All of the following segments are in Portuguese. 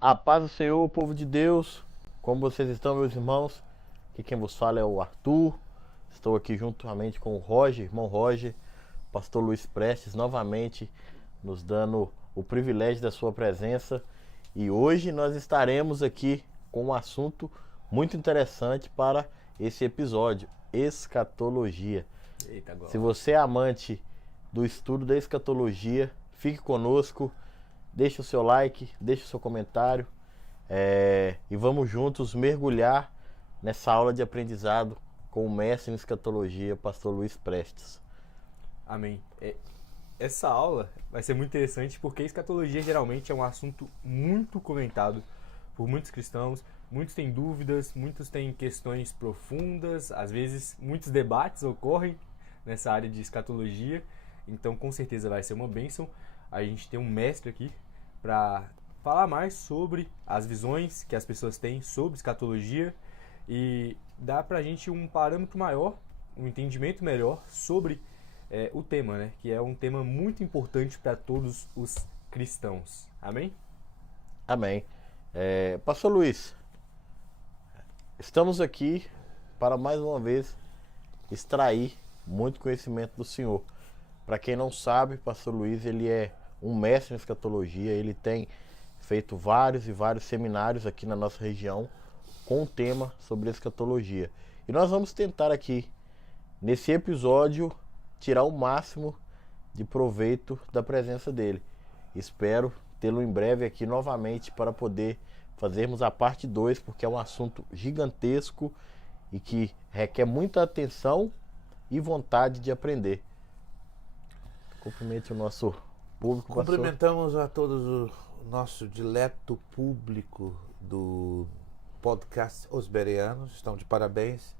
A paz do Senhor, povo de Deus, como vocês estão, meus irmãos? Aqui quem vos fala é o Arthur. Estou aqui juntamente com o Roger, irmão Roger, pastor Luiz Prestes, novamente nos dando o privilégio da sua presença. E hoje nós estaremos aqui com um assunto muito interessante para esse episódio: escatologia. Eita, agora. Se você é amante do estudo da escatologia, fique conosco. Deixe o seu like, deixe o seu comentário e vamos juntos mergulhar nessa aula de aprendizado com o mestre em escatologia, pastor Luiz Prestes. Amém. Essa aula vai ser muito interessante porque escatologia geralmente é um assunto muito comentado por muitos cristãos. Muitos têm dúvidas, muitos têm questões profundas, às vezes muitos debates ocorrem nessa área de escatologia. Então, com certeza vai ser uma bênção a gente ter um mestre aqui para falar mais sobre as visões que as pessoas têm sobre escatologia e dar para a gente um parâmetro maior, um entendimento melhor sobre o tema, né? Que é um tema muito importante para todos os cristãos. Amém? Amém. Pastor Luiz, estamos aqui para mais uma vez extrair muito conhecimento do Senhor. Para quem não sabe, pastor Luiz, ele é um mestre em escatologia. Ele tem feito vários e vários seminários aqui na nossa região com o tema sobre escatologia. E nós vamos tentar aqui, nesse episódio, tirar o máximo de proveito da presença dele. Espero tê-lo em breve aqui novamente para poder fazermos a parte 2, porque é um assunto gigantesco e que requer muita atenção e vontade de aprender. Cumprimente o nosso público, pastor. Cumprimentamos a todos o nosso dileto público do podcast Os Bereanos. Estão de parabéns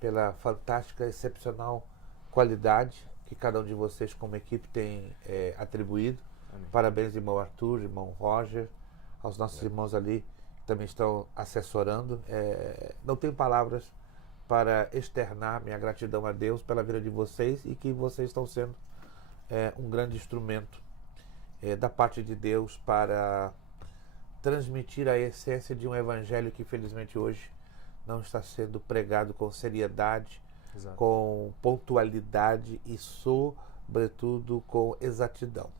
pela fantástica, excepcional qualidade que cada um de vocês como equipe tem atribuído. Amém. Parabéns, irmão Arthur, irmão Roger, aos nossos irmãos ali que também estão assessorando. Não tenho palavras para externar minha gratidão a Deus pela vida de vocês e que vocês estão sendo um grande instrumento da parte de Deus para transmitir a essência de um evangelho que infelizmente hoje não está sendo pregado com seriedade, Exato. com pontualidade e sobretudo com exatidão.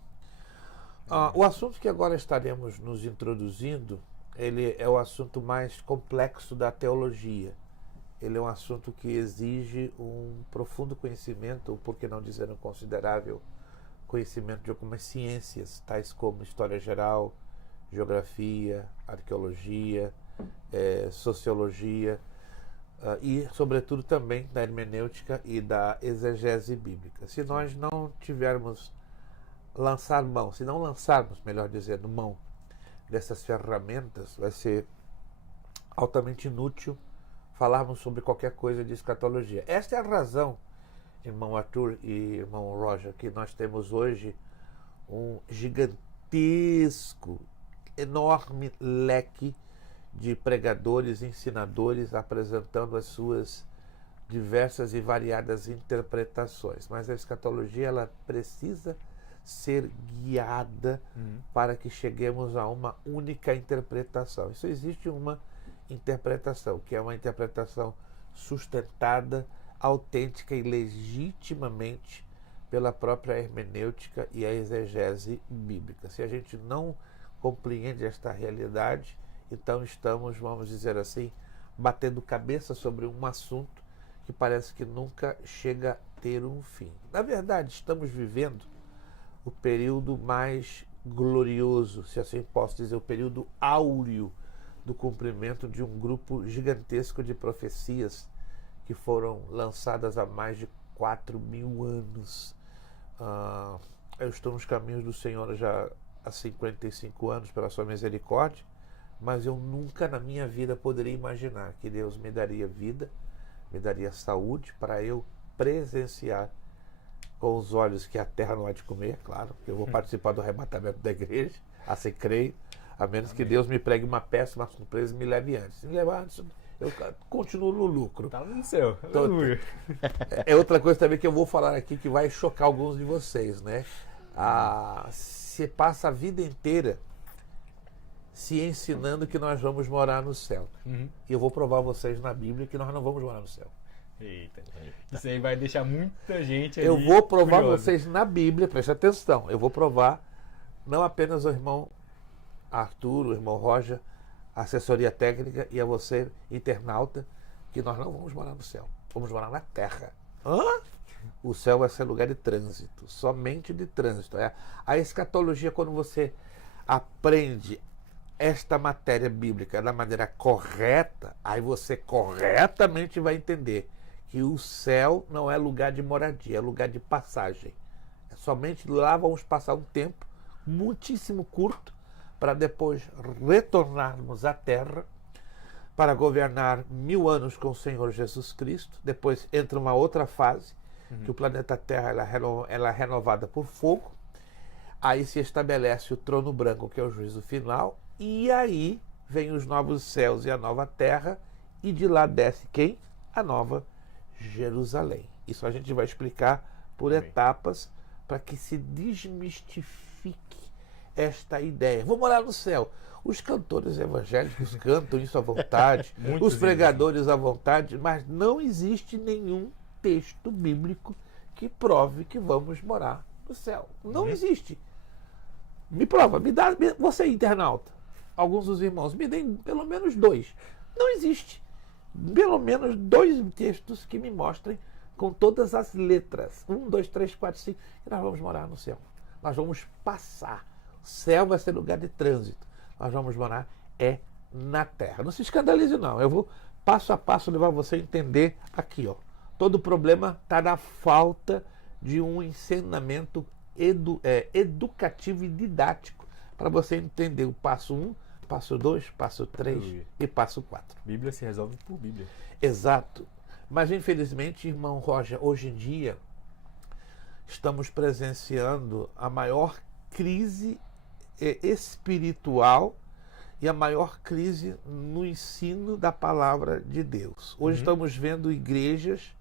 O assunto que agora estaremos nos introduzindo, ele é o assunto mais complexo da teologia. Ele é um assunto que exige um profundo conhecimento, ou por que não dizer um considerável conhecimento de algumas ciências, tais como história geral, geografia, arqueologia, sociologia e, sobretudo, também da hermenêutica e da exegese bíblica. Se nós não tivermos se não lançarmos, melhor dizendo, mão dessas ferramentas, vai ser altamente inútil falarmos sobre qualquer coisa de escatologia. Esta é a razão, irmão Arthur e irmão Roger, que nós temos hoje um gigantesco, enorme leque de pregadores, ensinadores apresentando as suas diversas e variadas interpretações. Mas a escatologia, ela precisa ser guiada para que cheguemos a uma única interpretação. Isso existe uma interpretação, que é uma interpretação sustentada, autêntica e legitimamente pela própria hermenêutica e a exegese bíblica. Se a gente não compreende esta realidade, então estamos, vamos dizer assim, batendo cabeça sobre um assunto que parece que nunca chega a ter um fim. Na verdade, estamos vivendo o período mais glorioso, se assim posso dizer, o período áureo do cumprimento de um grupo gigantesco de profecias que foram lançadas há mais de 4.000 anos. Eu estou nos caminhos do Senhor já há 55 anos, pela sua misericórdia, mas eu nunca na minha vida poderia imaginar que Deus me daria vida, me daria saúde para eu presenciar com os olhos que a terra não há de comer, claro, que eu vou participar do arrebatamento da igreja, assim creio, a menos que Deus me pregue uma péssima surpresa e me leve antes. Se me levar antes, eu continuo no lucro. Tá no céu. É outra coisa também que eu vou falar aqui que vai chocar alguns de vocês, né? Você passa a vida inteira se ensinando que nós vamos morar no céu. Uhum. E eu vou provar a vocês na Bíblia que nós não vamos morar no céu. Eita. Isso aí vai deixar muita gente Eu ali vou provar curiosa. vocês na Bíblia, preste atenção. Eu vou provar não apenas ao irmão Arthur, o irmão Roger, a assessoria técnica e a você, internauta, que nós não vamos morar no céu. Vamos morar na terra. Hã? O céu vai ser lugar de trânsito, somente de trânsito. A escatologia, quando você aprende esta matéria bíblica da maneira correta, aí você corretamente vai entender que o céu não é lugar de moradia, é lugar de passagem. Somente lá vamos passar um tempo muitíssimo curto para depois retornarmos à Terra para governar 1000 anos com o Senhor Jesus Cristo. Depois entra uma outra fase, que o planeta Terra ela é renovada por fogo. Aí se estabelece o trono branco, que é o juízo final. E aí vem os novos céus e a nova terra. E de lá desce quem? A nova Jerusalém. Isso a gente vai explicar por etapas para que se desmistifique esta ideia. Vou morar no céu. Os cantores evangélicos cantam isso à vontade, Muitos os pregadores à vontade, mas não existe nenhum texto bíblico que prove que vamos morar no céu. Não existe. Me prova, você internauta, alguns dos irmãos, me deem pelo menos 2. Não existe. Pelo menos 2 textos que me mostrem com todas as letras. 1, 2, 3, 4, 5. E nós vamos morar no céu. Nós vamos passar. O céu vai ser lugar de trânsito. Nós vamos morar na terra. Não se escandalize, não. Eu vou passo a passo levar você a entender aqui, ó. Todo o problema está na falta de um ensinamento educativo e didático para você entender o passo 1, passo 2, passo 3 e passo 4. Bíblia se resolve por Bíblia. Exato. Mas infelizmente, irmão Roger, hoje em dia estamos presenciando a maior crise espiritual e a maior crise no ensino da palavra de Deus. Hoje estamos vendo igrejas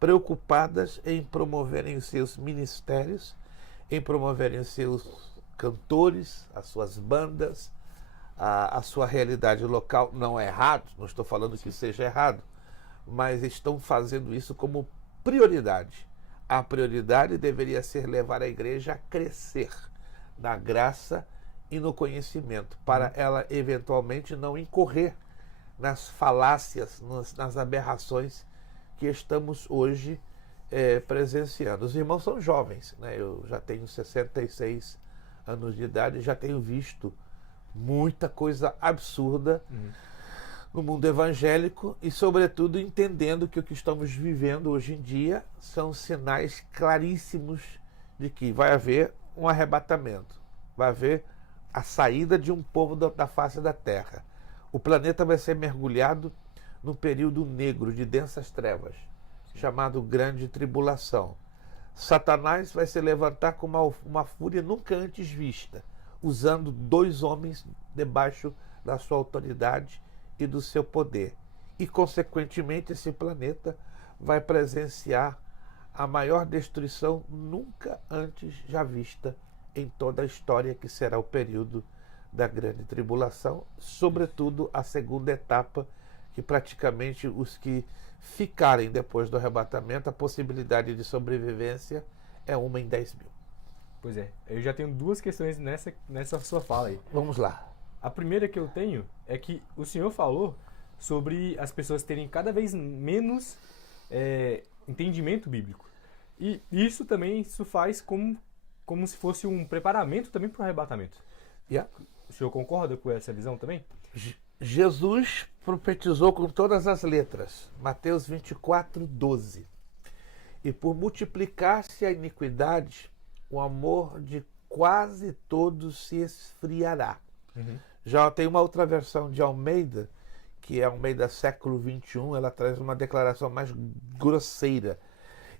preocupadas em promoverem os seus ministérios, em promoverem os seus cantores, as suas bandas, a sua realidade local. Não é errado, não estou falando que seja errado, mas estão fazendo isso como prioridade. A prioridade deveria ser levar a igreja a crescer na graça e no conhecimento, para ela eventualmente não incorrer nas falácias, nas aberrações que estamos hoje presenciando. Os irmãos são jovens, né? Eu já tenho 66 anos de idade e já tenho visto muita coisa absurda no mundo evangélico e, sobretudo, entendendo que o que estamos vivendo hoje em dia são sinais claríssimos de que vai haver um arrebatamento, vai haver a saída de um povo da face da terra. O planeta vai ser mergulhado num período negro de densas trevas, chamado Grande Tribulação. Satanás vai se levantar com uma fúria nunca antes vista, usando 2 homens debaixo da sua autoridade e do seu poder. E, consequentemente, esse planeta vai presenciar a maior destruição nunca antes já vista em toda a história, que será o período da Grande Tribulação, sobretudo a segunda etapa, que praticamente os que ficarem depois do arrebatamento, a possibilidade de sobrevivência é 1 em 10.000. Pois é, eu já tenho 2 questões nessa sua fala aí. Vamos lá. A primeira que eu tenho é que o senhor falou sobre as pessoas terem cada vez menos entendimento bíblico. E isso faz como se fosse um preparamento também para o arrebatamento. Yeah. O senhor concorda com essa visão também? Jesus profetizou com todas as letras, Mateus 24:12. E por multiplicar-se a iniquidade, o amor de quase todos se esfriará. Já tem uma outra versão de Almeida, que é Almeida século 21, ela traz uma declaração mais grosseira.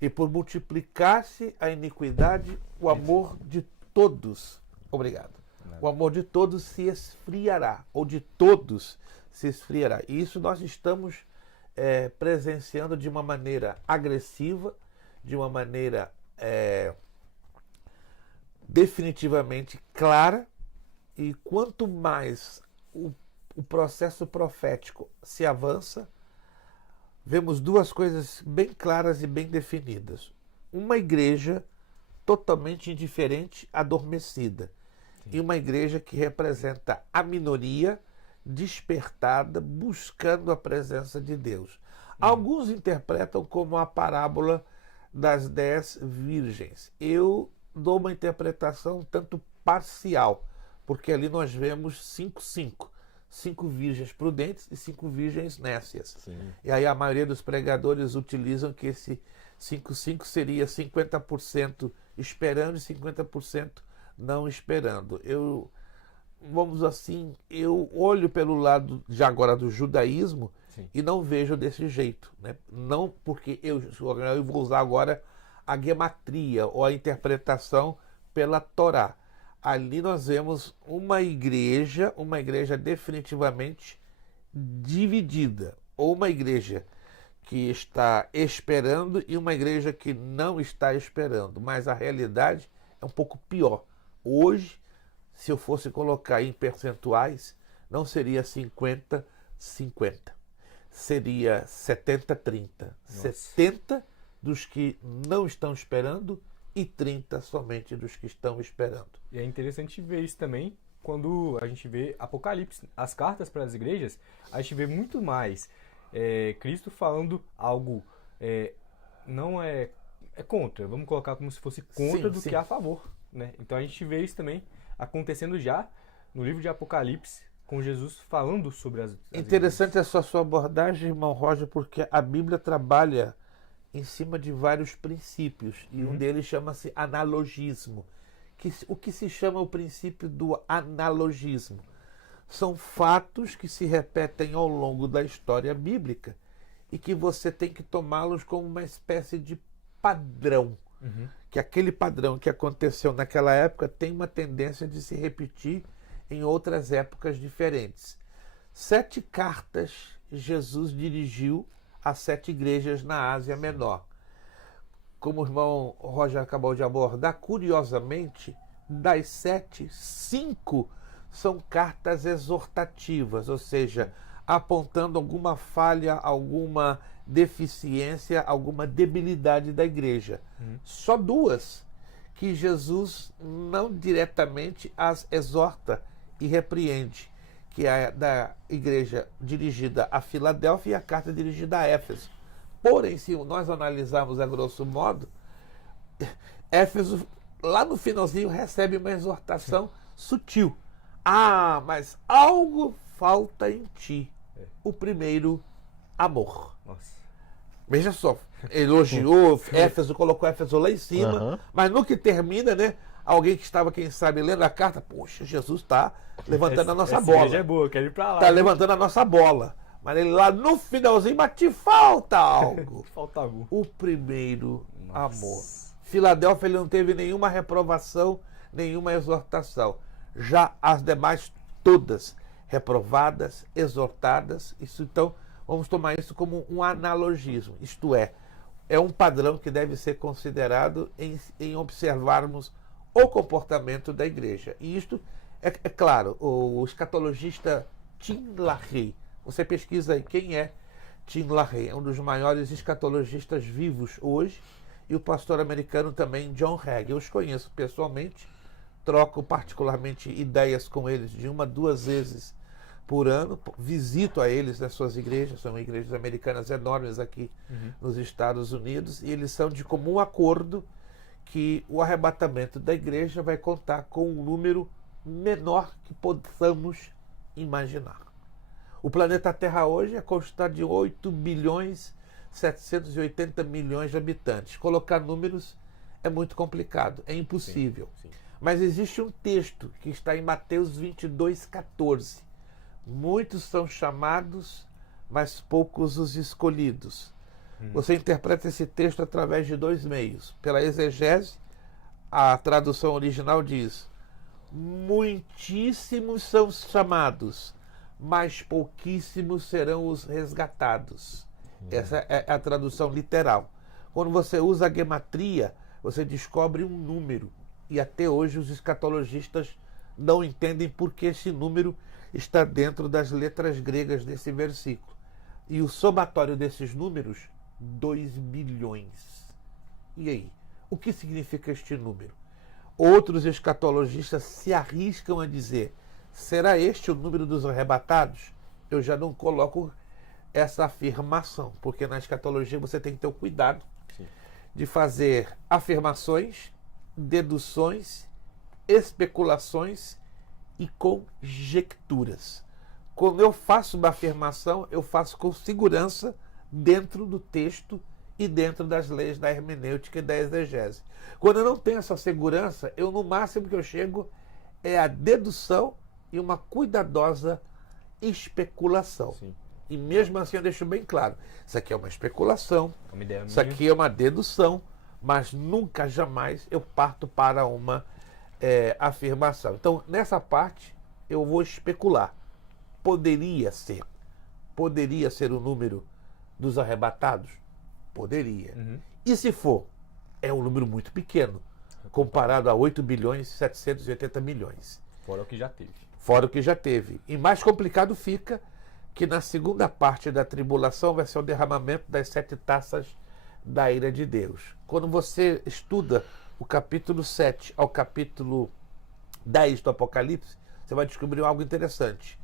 E por multiplicar-se a iniquidade, o amor de todos, obrigado, o amor de todos se esfriará, ou de todos se esfriará. E isso nós estamos presenciando de uma maneira agressiva, de uma maneira definitivamente clara. E quanto mais o processo profético se avança, vemos duas coisas bem claras e bem definidas. Uma igreja totalmente indiferente, adormecida. Sim. E uma igreja que representa a minoria despertada, buscando a presença de Deus. Alguns interpretam como a parábola das 10 virgens. Eu dou uma interpretação tanto parcial, porque ali nós vemos 5 virgens prudentes e 5 virgens nécias. Sim. E aí a maioria dos pregadores utilizam que esse 5 seria 50% esperando e 50% não esperando. Vamos assim, eu olho pelo lado já agora do judaísmo. Sim. E não vejo desse jeito, né? Não porque eu vou usar agora a gematria ou a interpretação pela Torá. Ali nós vemos uma igreja definitivamente dividida, ou uma igreja que está esperando e uma igreja que não está esperando, mas a realidade é um pouco pior. Hoje, se eu fosse colocar em percentuais, não seria 50-50. Seria 70-30. 70 dos que não estão esperando e 30 somente dos que estão esperando. E é interessante ver isso também quando a gente vê Apocalipse, as cartas para as igrejas, a gente vê muito mais Cristo falando algo não é contra, vamos colocar como se fosse contra do que a favor, né? Então a gente vê isso também acontecendo já no livro de Apocalipse, com Jesus falando sobre as Interessante igrejas. essa sua abordagem, irmão Roger, porque a Bíblia trabalha em cima de vários princípios, e um deles chama-se analogismo. O que se chama o princípio do analogismo? São fatos que se repetem ao longo da história bíblica e que você tem que tomá-los como uma espécie de padrão. Que aquele padrão que aconteceu naquela época tem uma tendência de se repetir em outras épocas diferentes. 7 cartas Jesus dirigiu a 7 igrejas na Ásia Menor. Como o irmão Roger acabou de abordar, curiosamente, das 7, 5 são cartas exortativas, ou seja, apontando alguma falha, alguma deficiência, alguma debilidade da igreja. Só 2 que Jesus não diretamente as exorta e repreende, que é a da igreja dirigida a Filadélfia e a carta dirigida a Éfeso. Porém, se nós analisarmos a grosso modo, Éfeso, lá no finalzinho, recebe uma exortação sutil. Ah, mas algo falta em ti. O primeiro, amor. Nossa. Veja só, elogiou Éfeso, colocou Éfeso lá em cima, mas no que termina, né? Alguém que estava, quem sabe, lendo a carta, poxa, Jesus está levantando a nossa bola. Essa é boa, quero ir para lá. Está levantando a nossa bola. Mas ele lá no finalzinho, mas te falta algo. Falta algo. O primeiro amor. Filadélfia, ele não teve nenhuma reprovação, nenhuma exortação. Já as demais, todas reprovadas, exortadas. Isso, então, vamos tomar isso como um analogismo. Isto é um padrão que deve ser considerado em observarmos o comportamento da igreja. E isto, é claro, o escatologista Tim LaHaye, você pesquisa aí quem é Tim LaHaye, é um dos maiores escatologistas vivos hoje, e o pastor americano também, John Hagee. Eu os conheço pessoalmente, troco particularmente ideias com eles de 1 a 2 vezes por ano, visito a eles nas suas igrejas, são igrejas americanas enormes aqui nos Estados Unidos, e eles são de comum acordo que o arrebatamento da igreja vai contar com um número menor que possamos imaginar. O planeta Terra hoje é constado de 8 bilhões 780 milhões de habitantes. Colocar números é muito complicado, é impossível. Sim. Mas existe um texto que está em Mateus 22:14. Muitos são chamados, mas poucos os escolhidos. Você interpreta esse texto através de 2 meios. Pela exegese, a tradução original diz: muitíssimos são os chamados, mas pouquíssimos serão os resgatados. Essa é a tradução literal. Quando você usa a gematria, você descobre um número. E até hoje os escatologistas não entendem por que esse número está dentro das letras gregas desse versículo. E o somatório desses números, 2 bilhões. E aí? O que significa este número? Outros escatologistas se arriscam a dizer: será este o número dos arrebatados? Eu já não coloco essa afirmação, porque na escatologia você tem que ter o cuidado de fazer afirmações, deduções, especulações e conjecturas. Quando eu faço uma afirmação, eu faço com segurança dentro do texto e dentro das leis da hermenêutica e da exegese. Quando eu não tenho essa segurança, no máximo que eu chego é a dedução e uma cuidadosa especulação. Sim. E mesmo assim eu deixo bem claro, isso aqui é uma especulação, Uma ideia isso minha. aqui é uma dedução, mas nunca, jamais eu parto para uma afirmação. Então, nessa parte, eu vou especular. Poderia ser o número dos arrebatados? Poderia. Uhum. E se for? É um número muito pequeno, comparado a 8 bilhões e 780 milhões. Fora o que já teve. Fora o que já teve. E mais complicado fica que na segunda parte da tribulação vai ser o derramamento das 7 taças da ira de Deus. Quando você estuda o capítulo 7 ao capítulo 10 do Apocalipse, você vai descobrir algo interessante.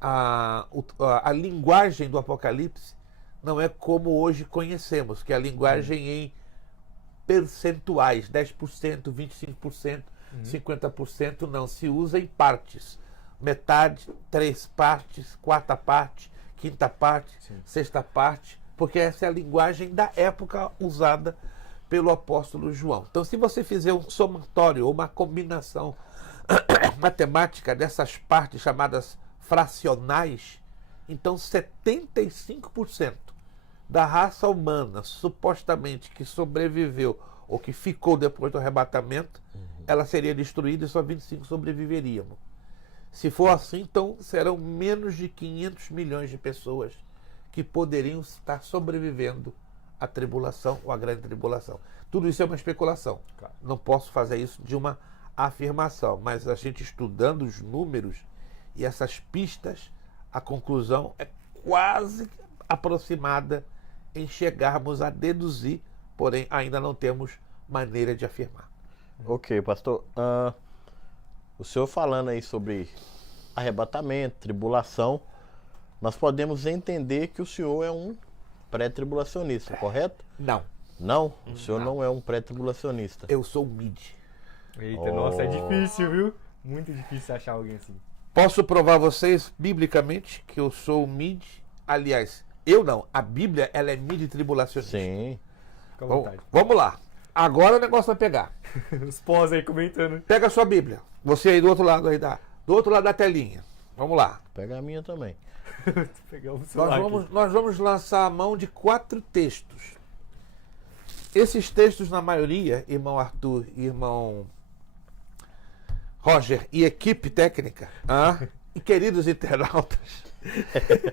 A linguagem do Apocalipse não é como hoje conhecemos, que é a linguagem em percentuais, 10%, 25%, 50%, não. Se usa em partes. Metade, 3 partes, 4ª parte, 5ª parte, Sim. 6ª parte, porque essa é a linguagem da época usada pelo apóstolo João. Então, se você fizer um somatório ou uma combinação matemática dessas partes chamadas fracionais, então 75% da raça humana, supostamente, que sobreviveu ou que ficou depois do arrebatamento, ela seria destruída e só 25 sobreviveriam. Se for assim, então serão menos de 500 milhões de pessoas que poderiam estar sobrevivendo à tribulação ou à grande tribulação. Tudo isso é uma especulação. Claro. Não posso fazer isso de uma afirmação, mas a gente estudando os números e essas pistas, a conclusão é quase aproximada em chegarmos a deduzir, porém ainda não temos maneira de afirmar. Ok, pastor. O senhor falando aí sobre arrebatamento, tribulação, nós podemos entender que o senhor é um pré-tribulacionista, correto? Não, Não? O senhor não é um pré-tribulacionista. eu sou mid. Eita, nossa, é difícil, viu? Muito difícil achar alguém assim. Posso provar a vocês, biblicamente, que eu sou mid. Aliás, eu não. A Bíblia, ela é mid tribulacionista. Sim. Fica à Bom, vontade. vamos lá. Agora o negócio vai pegar. Os pós aí comentando. Pega a sua Bíblia. Você aí do outro lado do outro lado da telinha. Vamos lá. Pega a minha também. Pegar o celular Nós vamos lançar a mão de 4 textos. Esses textos, na maioria, irmão Arthur e irmão Roger e equipe técnica, e queridos internautas,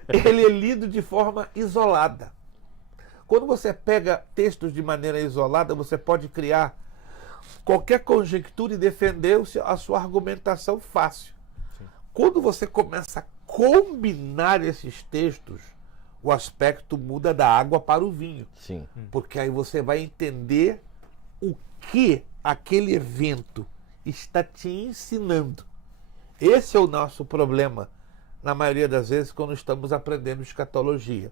ele é lido de forma isolada. Quando você pega textos de maneira isolada, você pode criar qualquer conjectura e defender a sua argumentação fácil. Sim. Quando você começa a combinar esses textos, o aspecto muda da água para o vinho. Sim. Porque aí você vai entender o que aquele evento está te ensinando. Esse é o nosso problema, na maioria das vezes, quando estamos aprendendo escatologia.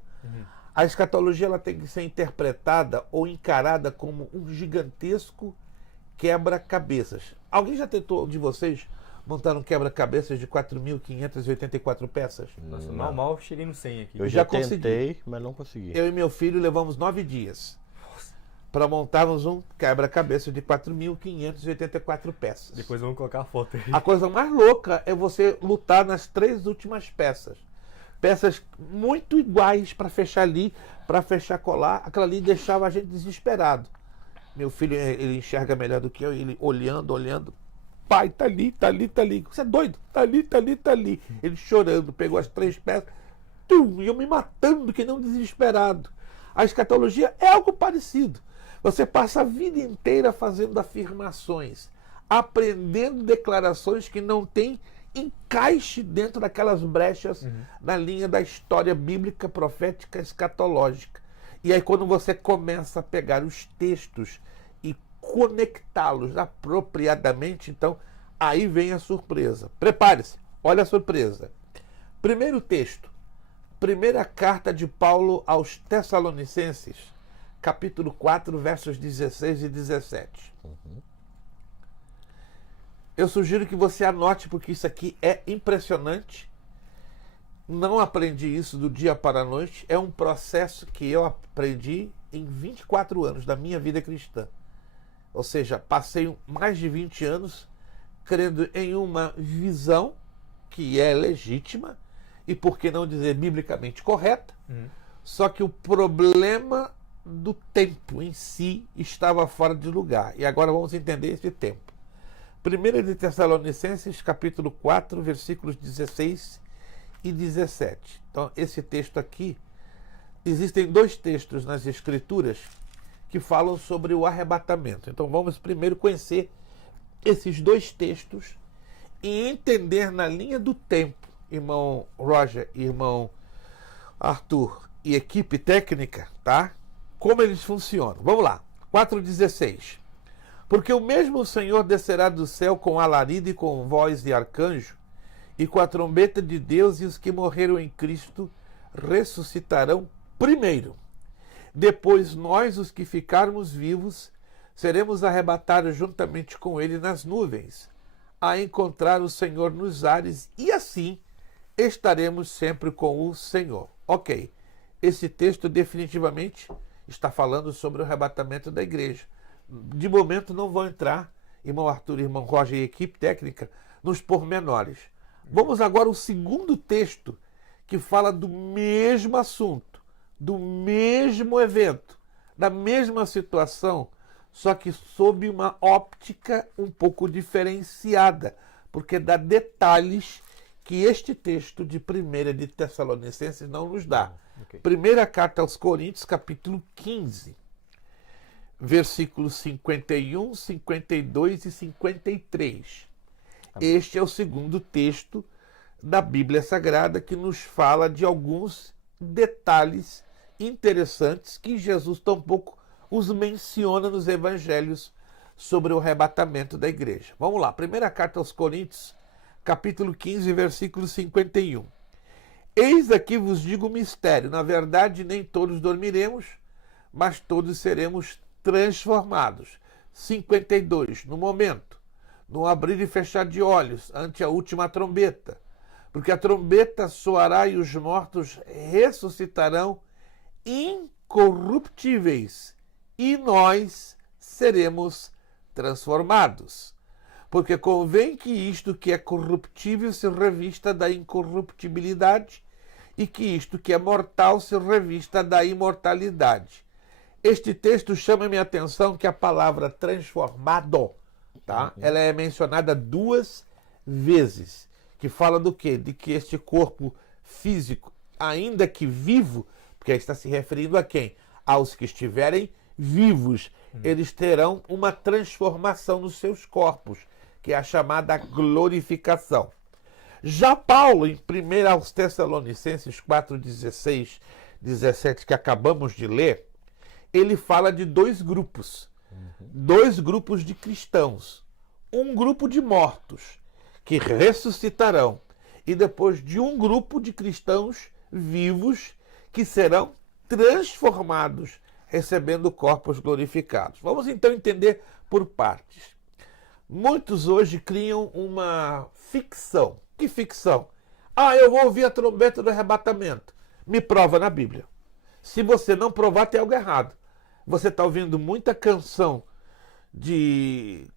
A escatologia ela tem que ser interpretada ou encarada como um gigantesco quebra-cabeças. Alguém já tentou, de vocês, montar um quebra-cabeças de 4.584 peças? Nossa, mal cheguei no 100 aqui. Eu já já consegui. tentei, mas não consegui. Eu e meu filho levamos 9 dias para montarmos um quebra-cabeça de 4.584 peças. Depois vamos colocar a foto aí. A coisa mais louca é você lutar nas 3 últimas peças. Peças muito iguais para fechar ali, para fechar colar. Aquela ali deixava a gente desesperado. Meu filho, ele enxerga melhor do que eu, ele olhando. Pai, tá ali. Você é doido? Tá ali. Ele chorando, pegou as 3 peças. E eu me matando, que não desesperado. A escatologia é algo parecido. Você passa a vida inteira fazendo afirmações, aprendendo declarações que não têm encaixe dentro daquelas brechas na linha da história bíblica, profética, escatológica. E aí quando você começa a pegar os textos e conectá-los apropriadamente, então aí vem a surpresa. Prepare-se, olha a surpresa. Primeiro texto, primeira carta de Paulo aos Tessalonicenses, capítulo 4, versos 16 e 17. Eu sugiro que você anote, porque isso aqui é impressionante. Não aprendi isso do dia para a noite. É um processo que eu aprendi em 24 anos da minha vida cristã. Ou seja, passei mais de 20 anos crendo em uma visão que é legítima e, por que não dizer, biblicamente correta. Só que o problema do tempo em si estava fora de lugar. E agora vamos entender esse tempo. 1 de Tessalonicenses, capítulo 4, versículos 16 e 17. Então, esse texto aqui, existem dois textos nas Escrituras que falam sobre o arrebatamento. Então, vamos primeiro conhecer esses dois textos e entender na linha do tempo, irmão Roger, irmão Arthur e equipe técnica, tá? Como eles funcionam. Vamos lá. 4,16. Porque o mesmo Senhor descerá do céu com alarido e com voz de arcanjo, e com a trombeta de Deus, e os que morreram em Cristo ressuscitarão primeiro. Depois nós, os que ficarmos vivos, seremos arrebatados juntamente com ele nas nuvens, a encontrar o Senhor nos ares, e assim estaremos sempre com o Senhor. Ok, esse texto definitivamente está falando sobre o arrebatamento da igreja. De momento não vou entrar, irmão Arthur, irmão Roger e equipe técnica, nos pormenores. Vamos agora ao segundo texto, que fala do mesmo assunto, do mesmo evento, da mesma situação, só que sob uma óptica um pouco diferenciada, porque dá detalhes que este texto de 1 de Tessalonicenses não nos dá. Primeira carta aos Coríntios, capítulo 15. Versículos 51, 52 e 53. Este é o segundo texto da Bíblia Sagrada que nos fala de alguns detalhes interessantes que Jesus tampouco os menciona nos evangelhos sobre o arrebatamento da igreja. Vamos lá, primeira carta aos Coríntios, capítulo 15, versículo 51. Eis aqui vos digo o mistério, na verdade nem todos dormiremos, mas todos seremos transformados. 52, no momento, no abrir e fechar de olhos, ante a última trombeta, porque a trombeta soará e os mortos ressuscitarão incorruptíveis, e nós seremos transformados. Porque convém que isto que é corruptível se revista da incorruptibilidade, e que isto que é mortal se revista da imortalidade. Este texto chama a minha atenção que a palavra transformado, tá? Ela é mencionada 2 vezes, que fala do quê? De que este corpo físico, ainda que vivo, porque está se referindo a quem? Aos que estiverem vivos, eles terão uma transformação nos seus corpos, que é a chamada glorificação. Já Paulo, em 1 aos Tessalonicenses 4, 16, 17, que acabamos de ler, ele fala de 2 grupos. 2 grupos de cristãos. Um grupo de mortos, que ressuscitarão. E depois de um grupo de cristãos vivos, que serão transformados, recebendo corpos glorificados. Vamos então entender por partes. Muitos hoje criam uma ficção. Que ficção? Eu vou ouvir a trombeta do arrebatamento. Me prova na Bíblia. Se você não provar, tem algo errado. Você está ouvindo muita canção de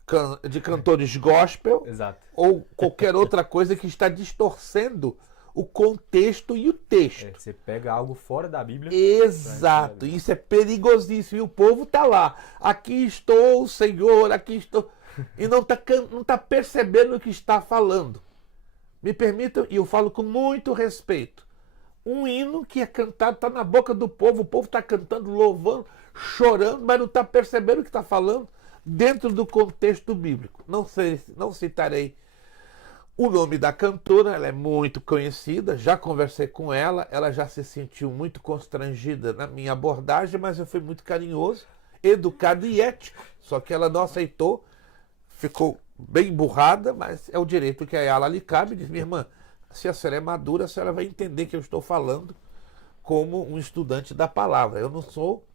cantores gospel. Exato. Ou qualquer outra coisa que está distorcendo o contexto e o texto. Você pega algo fora da Bíblia. Exato. Isso é perigosíssimo. E o povo está lá. Aqui estou, Senhor, aqui estou. E não tá percebendo o que está falando. Me permitam, e eu falo com muito respeito, um hino que é cantado, está na boca do povo, o povo está cantando, louvando, chorando, mas não está percebendo o que está falando dentro do contexto bíblico. Não citarei O nome da cantora, ela é muito conhecida, já conversei com ela já se sentiu muito constrangida na minha abordagem, mas eu fui muito carinhoso, educado e ético, só que ela não aceitou, ficou bem burrada, mas é o direito que a ela lhe cabe. Diz: minha irmã, se a senhora é madura, a senhora vai entender que eu estou falando como um estudante da palavra. Eu não sou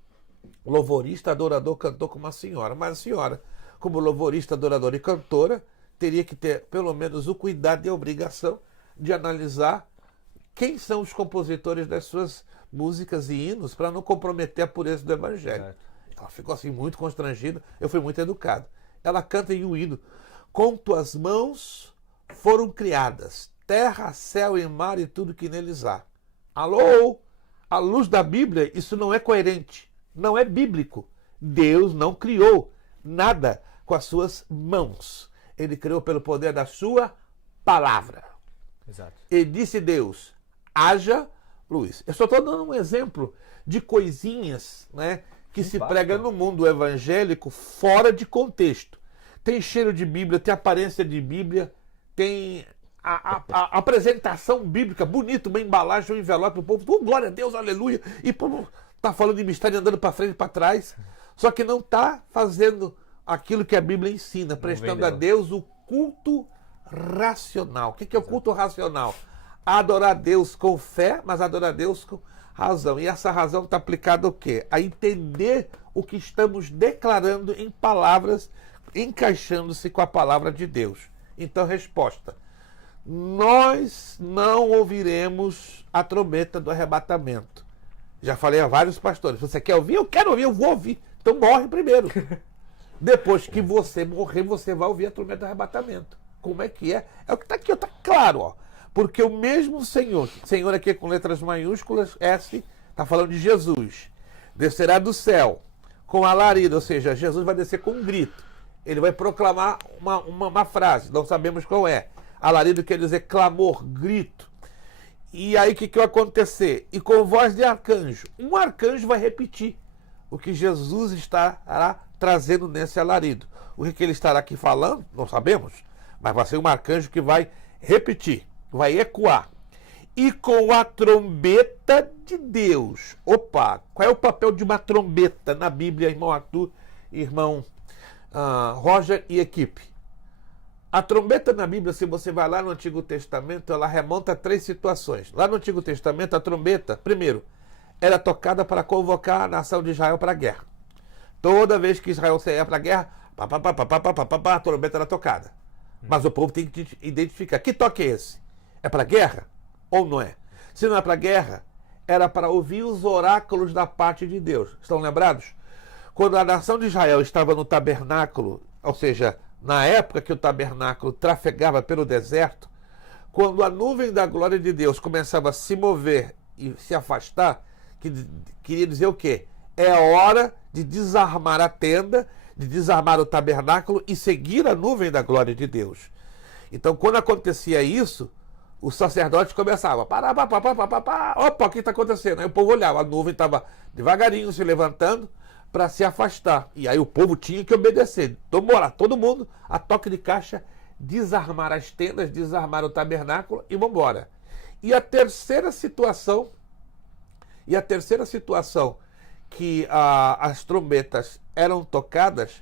louvorista, adorador, cantor como a senhora, mas a senhora, como louvorista, adoradora e cantora, teria que ter pelo menos o cuidado e a obrigação de analisar quem são os compositores das suas músicas e hinos para não comprometer a pureza do evangelho. Certo. Ela ficou assim muito constrangida, eu fui muito educado. Ela canta em um hino: com tuas mãos foram criadas terra, céu e mar e tudo que neles há. Alô? À luz da Bíblia, isso não é coerente, não é bíblico. Deus não criou nada com as suas mãos. Ele criou pelo poder da sua palavra. Exato. E disse Deus: haja luz. Eu só estou dando um exemplo de coisinhas, né, que se prega no mundo evangélico fora de contexto. Tem cheiro de Bíblia, tem aparência de Bíblia, tem a apresentação bíblica, bonito, uma embalagem, um envelope, o povo, glória a Deus, aleluia, e o povo está falando de mistério, andando para frente e para trás, só que não está fazendo aquilo que a Bíblia ensina, prestando a Deus o culto racional. O que é o culto racional? Adorar a Deus com fé, mas adorar a Deus com razão. E essa razão está aplicada ao quê? A entender o que estamos declarando em palavras, encaixando-se com a palavra de Deus. Então, resposta: nós não ouviremos a trombeta do arrebatamento. Já falei a vários pastores: você quer ouvir? Eu quero ouvir, eu vou ouvir. Então morre primeiro. Depois que você morrer, você vai ouvir a trombeta do arrebatamento. Como é que é? É o que está aqui, está claro, ó. Porque o mesmo Senhor aqui com letras maiúsculas, S, está falando de Jesus, descerá do céu com alarido, ou seja, Jesus vai descer com um grito. Ele vai proclamar uma frase, não sabemos qual é. Alarido quer dizer clamor, grito. E aí o que vai acontecer? E com voz de arcanjo. Um arcanjo vai repetir o que Jesus estará trazendo nesse alarido. O que ele estará aqui falando, não sabemos, mas vai ser um arcanjo que vai repetir, vai ecoar. E com a trombeta de Deus. Opa, qual é o papel de uma trombeta na Bíblia, irmão Arthur, irmão Roger e equipe? A trombeta na Bíblia, se você vai lá no Antigo Testamento, ela remonta a 3 situações. Lá no Antigo Testamento, a trombeta, primeiro, era tocada para convocar a nação de Israel para a guerra. Toda vez que Israel saía para a guerra, a trombeta era tocada. Mas o povo tem que identificar: que toque é esse? É para a guerra ou não é? Se não é para a guerra, era para ouvir os oráculos da parte de Deus. Estão lembrados? Quando a nação de Israel estava no tabernáculo, ou seja, na época que o tabernáculo trafegava pelo deserto, quando a nuvem da glória de Deus começava a se mover e se afastar, queria dizer o quê? É hora de desarmar a tenda, de desarmar o tabernáculo e seguir a nuvem da glória de Deus. Então, quando acontecia isso, os sacerdotes começavam: opa, o que está acontecendo? Aí o povo olhava, a nuvem estava devagarinho se levantando para se afastar. E aí o povo tinha que obedecer. Então, bora, todo mundo, a toque de caixa, desarmar as tendas, desarmar o tabernáculo e vamos embora. E a terceira situação que as trombetas eram tocadas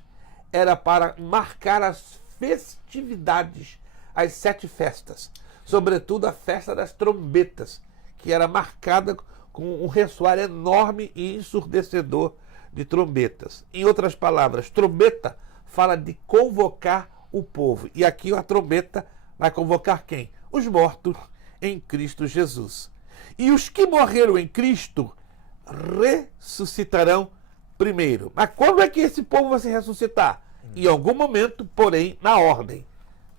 era para marcar as festividades, as 7 festas, sobretudo a festa das trombetas, que era marcada com um ressoar enorme e ensurdecedor de trombetas. Em outras palavras, trombeta fala de convocar o povo. E aqui a trombeta vai convocar quem? Os mortos em Cristo Jesus. E os que morreram em Cristo ressuscitarão primeiro. Mas quando é que esse povo vai se ressuscitar? Em algum momento, porém, na ordem.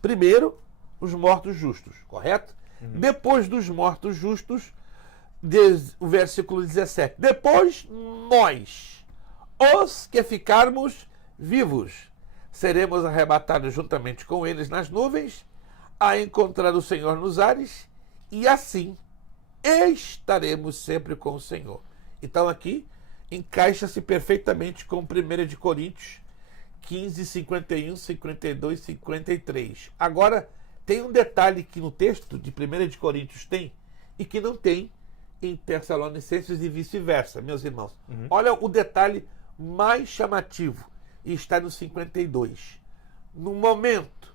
Primeiro, os mortos justos, correto? Depois dos mortos justos, o versículo 17. Depois, nós, os que ficarmos vivos, seremos arrebatados juntamente com eles nas nuvens, a encontrar o Senhor nos ares, e assim estaremos sempre com o Senhor. Então aqui encaixa-se perfeitamente com 1 de Coríntios 15, 51, 52, 53. Agora, tem um detalhe que no texto de 1 de Coríntios tem e que não tem em Tessalonicenses e vice-versa, meus irmãos. Olha o detalhe mais chamativo, e está no 52. No momento,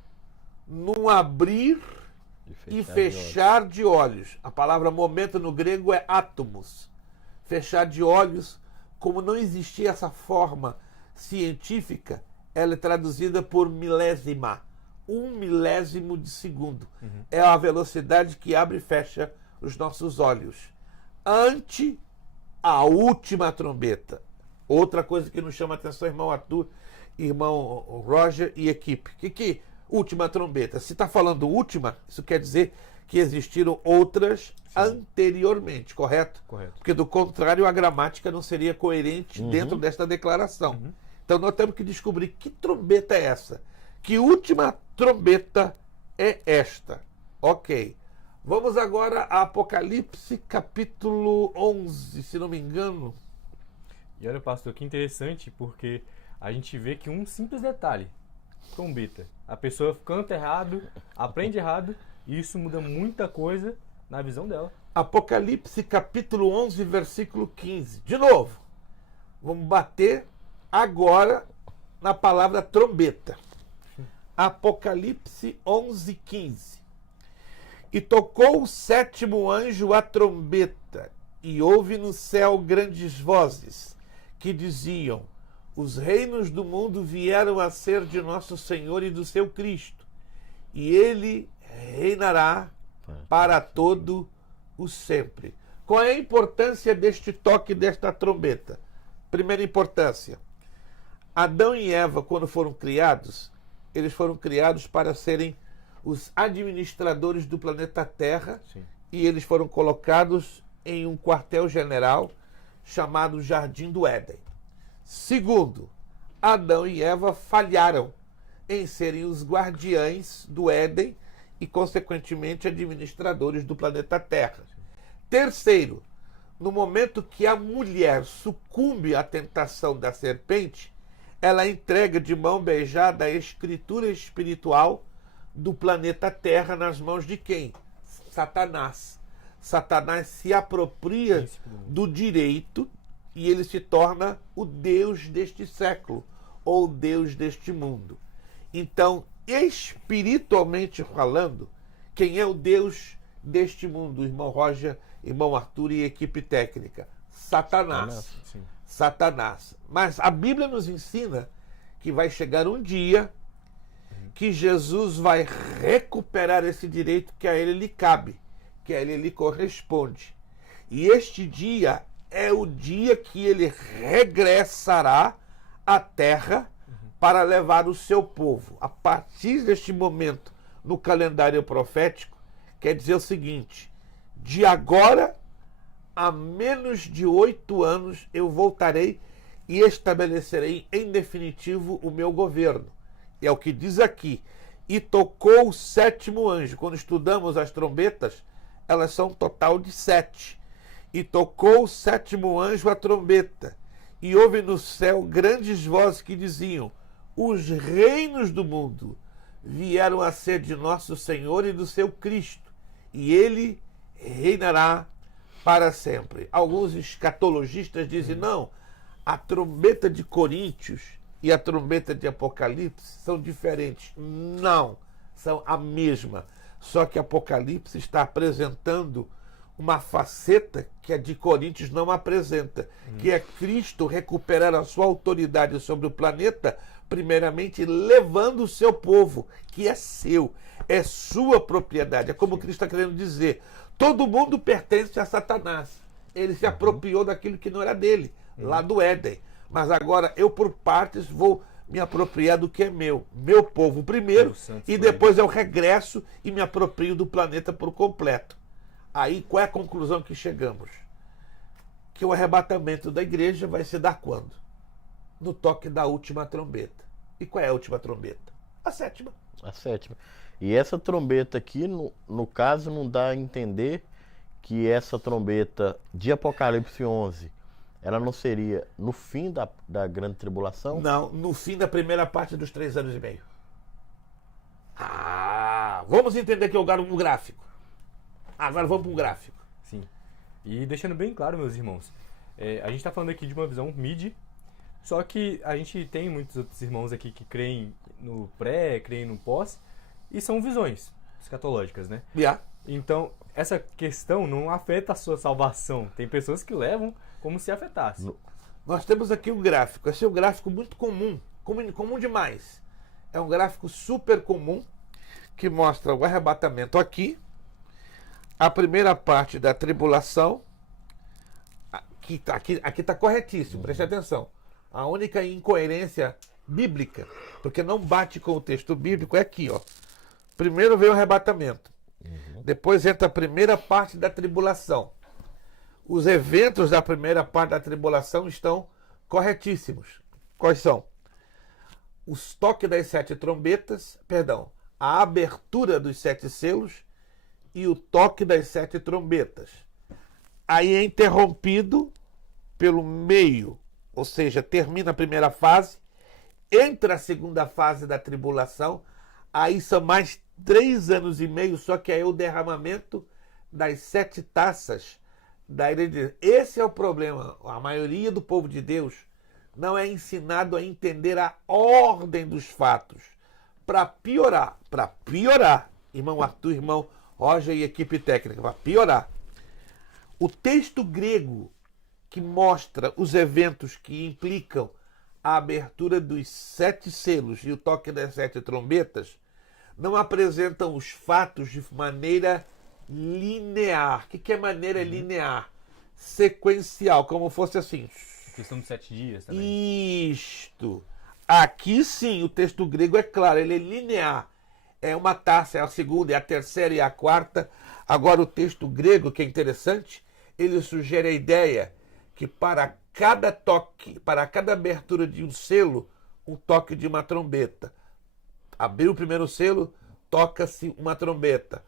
num abrir e fechar de olhos. A palavra momento no grego é átomos. Fechar de olhos, como não existia essa forma científica, ela é traduzida por milésima. 1 milésimo de segundo. É a velocidade que abre e fecha os nossos olhos. Ante a última trombeta. Outra coisa que nos chama a atenção, irmão Arthur, irmão Roger e equipe. O que última trombeta? Se está falando última, isso quer dizer que existiram outras anteriormente, correto? Correto. Porque do contrário a gramática não seria coerente dentro desta declaração. Então nós temos que descobrir que trombeta é essa. Que última trombeta é esta? Ok. Vamos agora a Apocalipse capítulo 11, se não me engano. E olha, pastor, que interessante, porque a gente vê que um simples detalhe, trombeta, a pessoa canta errado, aprende errado, e isso muda muita coisa na visão dela. Apocalipse capítulo 11, versículo 15. De novo, vamos bater agora na palavra trombeta. Apocalipse 11, 15. E tocou o 7º anjo a trombeta, e houve no céu grandes vozes, que diziam: os reinos do mundo vieram a ser de nosso Senhor e do seu Cristo, e ele reinará para todo o sempre. Qual é a importância deste toque, desta trombeta? Primeira importância: Adão e Eva, quando foram criados, eles foram criados para serem os administradores do planeta Terra. Sim. E eles foram colocados em um quartel-general chamado Jardim do Éden. Segundo, Adão e Eva falharam em serem os guardiães do Éden e, consequentemente, administradores do planeta Terra. Terceiro, no momento que a mulher sucumbe à tentação da serpente, ela entrega de mão beijada a escritura espiritual do planeta Terra nas mãos de quem? Satanás. Satanás se apropria do direito e ele se torna o Deus deste século, ou Deus deste mundo. Então, espiritualmente falando, quem é o Deus deste mundo, irmão Roger, irmão Arthur e equipe técnica? Satanás. Sim. Satanás. Mas a Bíblia nos ensina que vai chegar um dia que Jesus vai recuperar esse direito que a ele lhe cabe, que a ele lhe corresponde. E este dia é o dia que ele regressará à terra para levar o seu povo. A partir deste momento, no calendário profético, quer dizer o seguinte: de agora a menos de 8 anos eu voltarei e estabelecerei em definitivo o meu governo. É o que diz aqui. E tocou o 7º anjo. Quando estudamos as trombetas, elas são um total de 7. E tocou o 7º anjo a trombeta. E houve no céu grandes vozes que diziam: os reinos do mundo vieram a ser de nosso Senhor e do seu Cristo, e ele reinará para sempre. Alguns escatologistas dizem: não, a trombeta de Coríntios e a trombeta de Apocalipse são diferentes. Não, são a mesma. Só que Apocalipse está apresentando uma faceta que a de Coríntios não apresenta, que é Cristo recuperar a sua autoridade sobre o planeta, primeiramente levando o seu povo, que é seu, é sua propriedade. É como Cristo está querendo dizer: todo mundo pertence a Satanás. Ele se apropriou daquilo que não era dele, lá do Éden. Mas agora eu, por partes, vou me apropriar do que é meu povo primeiro, e depois eu regresso e me aproprio do planeta por completo. Aí qual é a conclusão que chegamos? Que o arrebatamento da igreja vai se dar quando? No toque da última trombeta. E qual é a última trombeta? A 7ª. A 7ª. E essa trombeta aqui, no caso, não dá a entender que essa trombeta de Apocalipse 11, ela não seria no fim da grande tribulação? Não, no fim da primeira parte dos 3 anos e meio. Vamos entender que é o gráfico. Agora vamos para um gráfico. Sim. E deixando bem claro, meus irmãos, a gente está falando aqui de uma visão mid, só que a gente tem muitos outros irmãos aqui que creem no pré, creem no pós, e são visões escatológicas, né? Yeah. Então, essa questão não afeta a sua salvação. Tem pessoas que levam como se afetasse. Nós temos aqui um gráfico. Esse é um gráfico muito comum demais. É um gráfico super comum que mostra o arrebatamento aqui, a primeira parte da tribulação. Aqui está corretíssimo, preste atenção. A única incoerência bíblica, porque não bate com o texto bíblico, é aqui, ó. Primeiro veio o arrebatamento. Depois entra a primeira parte da tribulação. Os eventos da primeira parte da tribulação estão corretíssimos. Quais são? Os toques das 7 trombetas, a abertura dos 7 selos e o toque das 7 trombetas. Aí é interrompido pelo meio, ou seja, termina a primeira fase, entra a segunda fase da tribulação, aí são mais 3 anos e meio, só que aí é o derramamento das 7 taças da hereditariedade. Esse é o problema. A maioria do povo de Deus não é ensinado a entender a ordem dos fatos. Para piorar, irmão Arthur, irmão Roger e equipe técnica, para piorar, o texto grego que mostra os eventos que implicam a abertura dos 7 selos e o toque das 7 trombetas não apresentam os fatos de maneira linear. O que é maneira linear? Sequencial, como fosse assim. A questão dos 7 dias também. Isto. Aqui sim, o texto grego é claro, ele é linear. É uma taça, é a segunda, é a terceira e a quarta. Agora o texto grego, que é interessante, ele sugere a ideia que para cada toque, para cada abertura de um selo, um toque de uma trombeta. Abriu o primeiro selo, toca-se uma trombeta.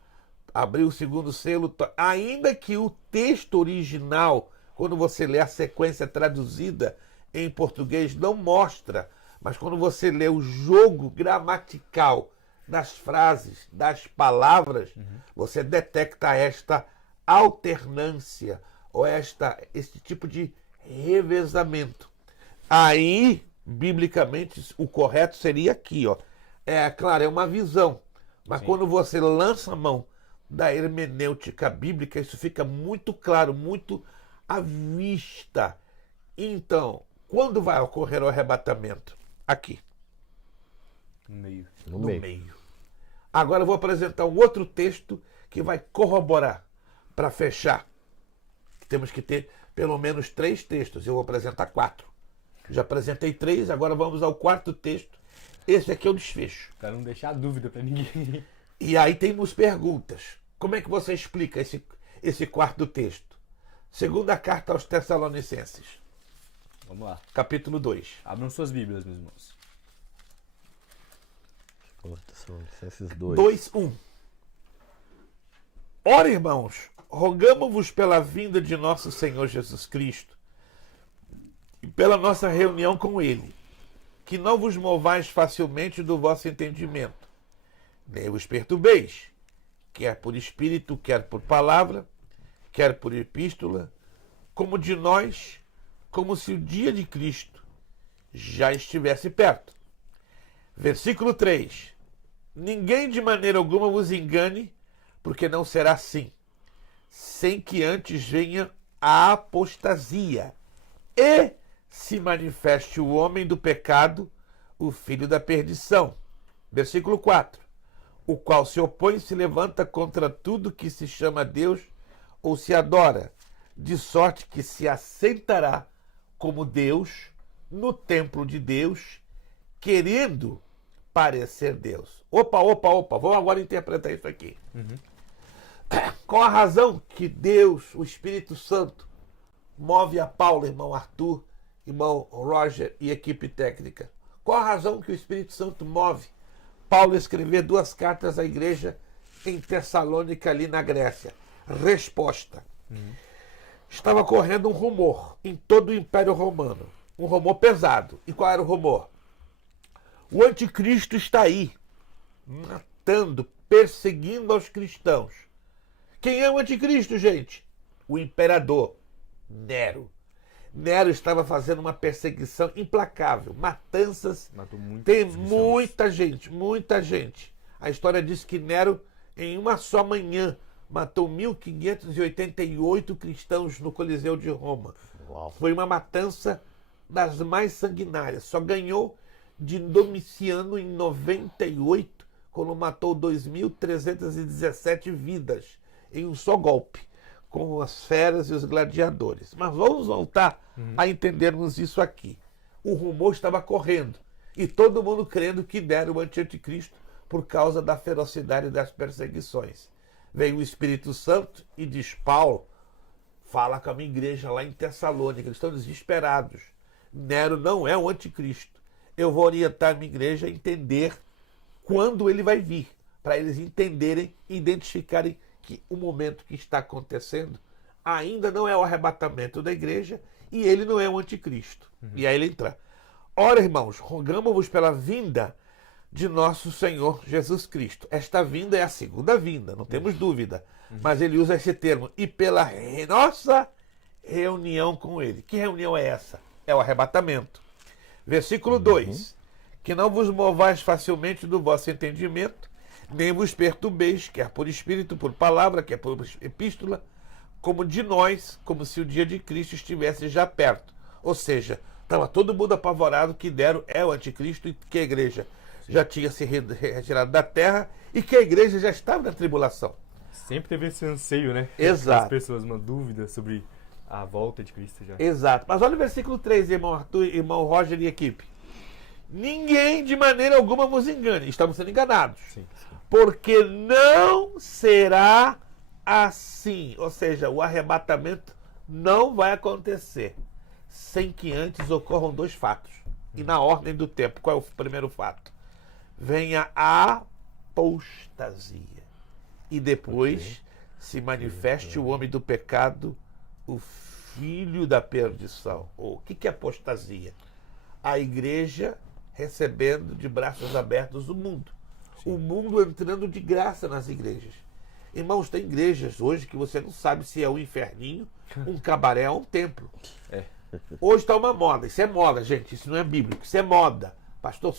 Abriu o segundo selo, ainda que o texto original, quando você lê a sequência traduzida em português, não mostra, mas quando você lê o jogo gramatical das frases, das palavras, você detecta esta alternância ou este tipo de revezamento. Aí, biblicamente, o correto seria aqui, ó. Claro, é uma visão, mas sim, quando você lança a mão da hermenêutica bíblica, isso fica muito claro, muito à vista. Então, quando vai ocorrer o arrebatamento? Aqui. No meio. Agora eu vou apresentar um outro texto que vai corroborar, para fechar. Temos que ter pelo menos 3 textos. Eu vou apresentar 4. Já apresentei 3, agora vamos ao 4º texto. Esse aqui é o desfecho. Para não deixar dúvida para ninguém. E aí temos perguntas. Como é que você explica esse 4º texto? Segunda carta aos Tessalonicenses. Vamos lá. Capítulo 2. Abram suas Bíblias, meus irmãos. Tessalonicenses 2. 2:1. Ora, irmãos, rogamo-vos pela vinda de nosso Senhor Jesus Cristo e pela nossa reunião com Ele, que não vos movais facilmente do vosso entendimento, nem vos perturbeis, quer por espírito, quer por palavra, quer por epístola, como de nós, como se o dia de Cristo já estivesse perto. Versículo 3. Ninguém de maneira alguma vos engane, porque não será assim, sem que antes venha a apostasia e se manifeste o homem do pecado, o filho da perdição. Versículo 4. O qual se opõe e se levanta contra tudo que se chama Deus ou se adora, de sorte que se assentará como Deus no templo de Deus, querendo parecer Deus. Opa, vamos agora interpretar isso aqui. Qual a razão que Deus, o Espírito Santo, move a Paulo, irmão Arthur, irmão Roger e equipe técnica? Qual a razão que o Espírito Santo move Paulo a escrever 2 cartas à igreja em Tessalônica, ali na Grécia? Resposta. Estava correndo um rumor em todo o Império Romano. Um rumor pesado. E qual era o rumor? O anticristo está aí, matando, perseguindo aos cristãos. Quem é o anticristo, gente? O imperador Nero. Nero estava fazendo uma perseguição implacável, matanças. Matou muitos Tem cristãos. muita gente, muita gente. A história diz que Nero, em uma só manhã, matou 1.588 cristãos no Coliseu de Roma. Uau. Foi uma matança das mais sanguinárias. Só ganhou de Domiciano em 98, quando matou 2.317 vidas em um só golpe, com as feras e os gladiadores. Mas vamos voltar a entendermos isso aqui. O rumor estava correndo e todo mundo crendo que Nero o anticristo por causa da ferocidade das perseguições. Vem o Espírito Santo e diz: Paulo, fala com a minha igreja lá em Tessalônica, eles estão desesperados. Nero não é o anticristo. Eu vou orientar a minha igreja a entender quando ele vai vir, para eles entenderem e identificarem que o momento que está acontecendo ainda não é o arrebatamento da igreja e ele não é o anticristo. E aí ele entra. Ora, irmãos, rogamos-vos pela vinda de nosso Senhor Jesus Cristo. Esta vinda é a segunda vinda, não temos dúvida. Mas ele usa esse termo. E pela nossa reunião com ele. Que reunião é essa? É o arrebatamento. Versículo 2. Que não vos movais facilmente do vosso entendimento, nem vos perturbeis, quer por espírito, por palavra, quer por epístola, como de nós, como se o dia de Cristo estivesse já perto. Ou seja, estava todo mundo apavorado que Nero é o anticristo e que a igreja já tinha se retirado da terra e que a igreja já estava na tribulação. Sempre teve esse anseio, né? Exato. As pessoas, uma dúvida sobre a volta de Cristo já. Exato. Mas olha o versículo 3, irmão Arthur, irmão Roger e equipe. Ninguém de maneira alguma vos engane. Estamos sendo enganados. Sim. Porque não será assim. Ou seja, o arrebatamento não vai acontecer sem que antes ocorram dois fatos. E na ordem do tempo, qual é o primeiro fato? Venha a apostasia. E depois se manifeste o homem do pecado, o filho da perdição. O que é apostasia? A igreja recebendo de braços abertos o mundo. O mundo entrando de graça nas igrejas. Irmãos, tem igrejas hoje que você não sabe se é um inferninho, um cabaré ou um templo. Hoje está uma moda. Isso é moda, gente. Isso não é bíblico. Isso é moda. Pastor,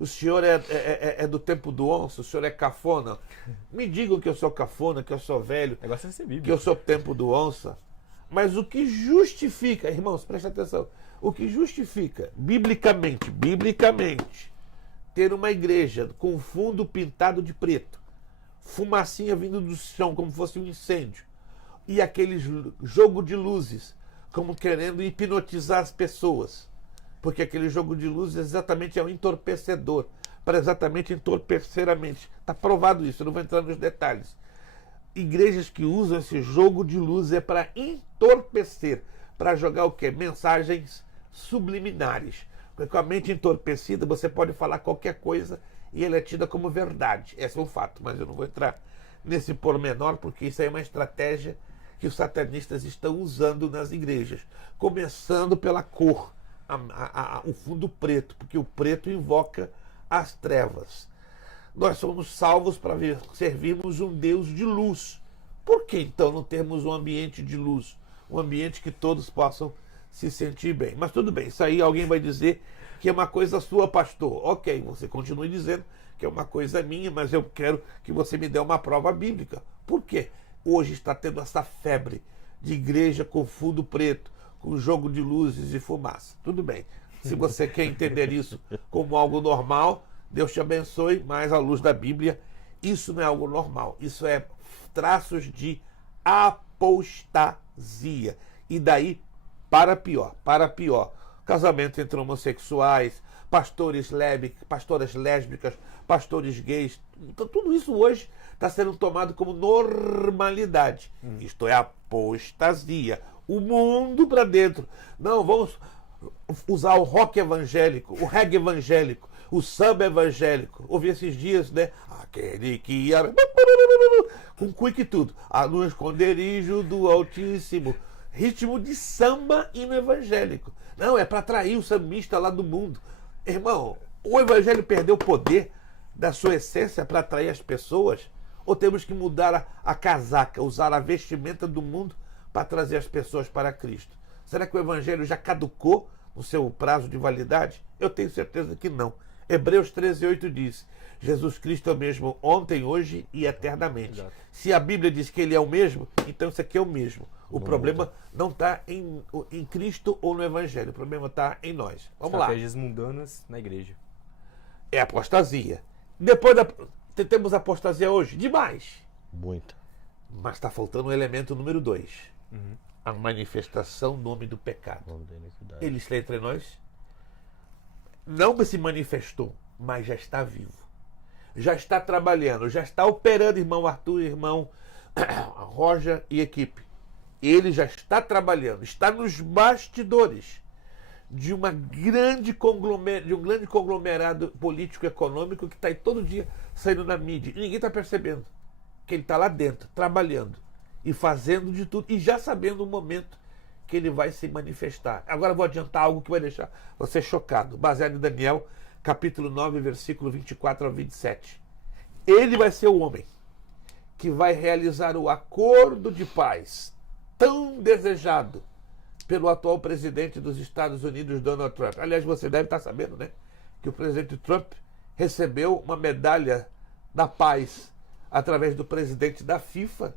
o senhor é do tempo do onça, o senhor é cafona. Me digam que eu sou cafona, que eu sou velho, Negócio é ser bíblico. que eu sou tempo do onça. Mas o que justifica, irmãos, presta atenção, o que justifica, biblicamente, ter uma igreja com fundo pintado de preto, fumacinha vindo do chão como fosse um incêndio, e aquele jogo de luzes, como querendo hipnotizar as pessoas, porque aquele jogo de luzes exatamente é um entorpecedor, para exatamente entorpecer a mente. Está provado isso, eu não vou entrar nos detalhes. Igrejas que usam esse jogo de luz é para entorpecer, para jogar o quê? Mensagens subliminares. Porque com a mente entorpecida você pode falar qualquer coisa e ela é tida como verdade. Esse é um fato, mas eu não vou entrar nesse pormenor porque isso aí é uma estratégia que os satanistas estão usando nas igrejas. Começando pela cor, o fundo preto, porque o preto invoca as trevas. Nós somos salvos para servirmos um Deus de luz. Por que então não termos um ambiente de luz? Um ambiente que todos possam se sentir bem. Mas tudo bem, isso aí alguém vai dizer que é uma coisa sua, pastor. Ok, você continue dizendo que é uma coisa minha, mas eu quero que você me dê uma prova bíblica. Por quê? Hoje está tendo essa febre de igreja com fundo preto, com jogo de luzes e fumaça. Tudo bem. Se você quer entender isso como algo normal, Deus te abençoe, mas à luz da Bíblia, isso não é algo normal. Isso é traços de apostasia. E daí, para pior. Casamento entre homossexuais, pastoras lésbicas, pastores gays. Então, tudo isso hoje está sendo tomado como normalidade. Isto é apostasia. O mundo para dentro. Não, vamos usar o rock evangélico, o reggae evangélico, o samba evangélico. Ouvi esses dias, né? Aquele que ia com quick e tudo. No esconderijo do Altíssimo. Ritmo de samba e no evangélico. Não, é para atrair o sambista lá do mundo. Irmão, o evangelho perdeu poder da sua essência para atrair as pessoas? Ou temos que mudar a casaca, usar a vestimenta do mundo para trazer as pessoas para Cristo? Será que o Evangelho já caducou no seu prazo de validade? Eu tenho certeza que não. Hebreus 13:8 diz: Jesus Cristo é o mesmo ontem, hoje e eternamente. Exato. Se a Bíblia diz que ele é o mesmo, então isso aqui é o mesmo. O problema não está em Cristo ou no Evangelho. O problema está em nós. Vamos lá. Estratégias mundanas na igreja. É apostasia. Depois temos apostasia hoje? Demais. Muita. Mas está faltando o elemento número 2. A manifestação do homem do pecado. Nome da iniquidade. Ele está entre nós. Não se manifestou, mas já está vivo. Já está trabalhando, já está operando, irmão Arthur, irmão Roja e equipe. Ele já está trabalhando, está nos bastidores de um grande conglomerado político-econômico que está aí todo dia saindo na mídia. E ninguém está percebendo que ele está lá dentro, trabalhando e fazendo de tudo, e já sabendo o momento que ele vai se manifestar. Agora eu vou adiantar algo que vai deixar você chocado, baseado em Daniel, capítulo 9, versículo 24 ao 27. Ele vai ser o homem que vai realizar o acordo de paz tão desejado pelo atual presidente dos Estados Unidos, Donald Trump. Aliás, você deve estar sabendo, né, que o presidente Trump recebeu uma medalha da paz através do presidente da FIFA,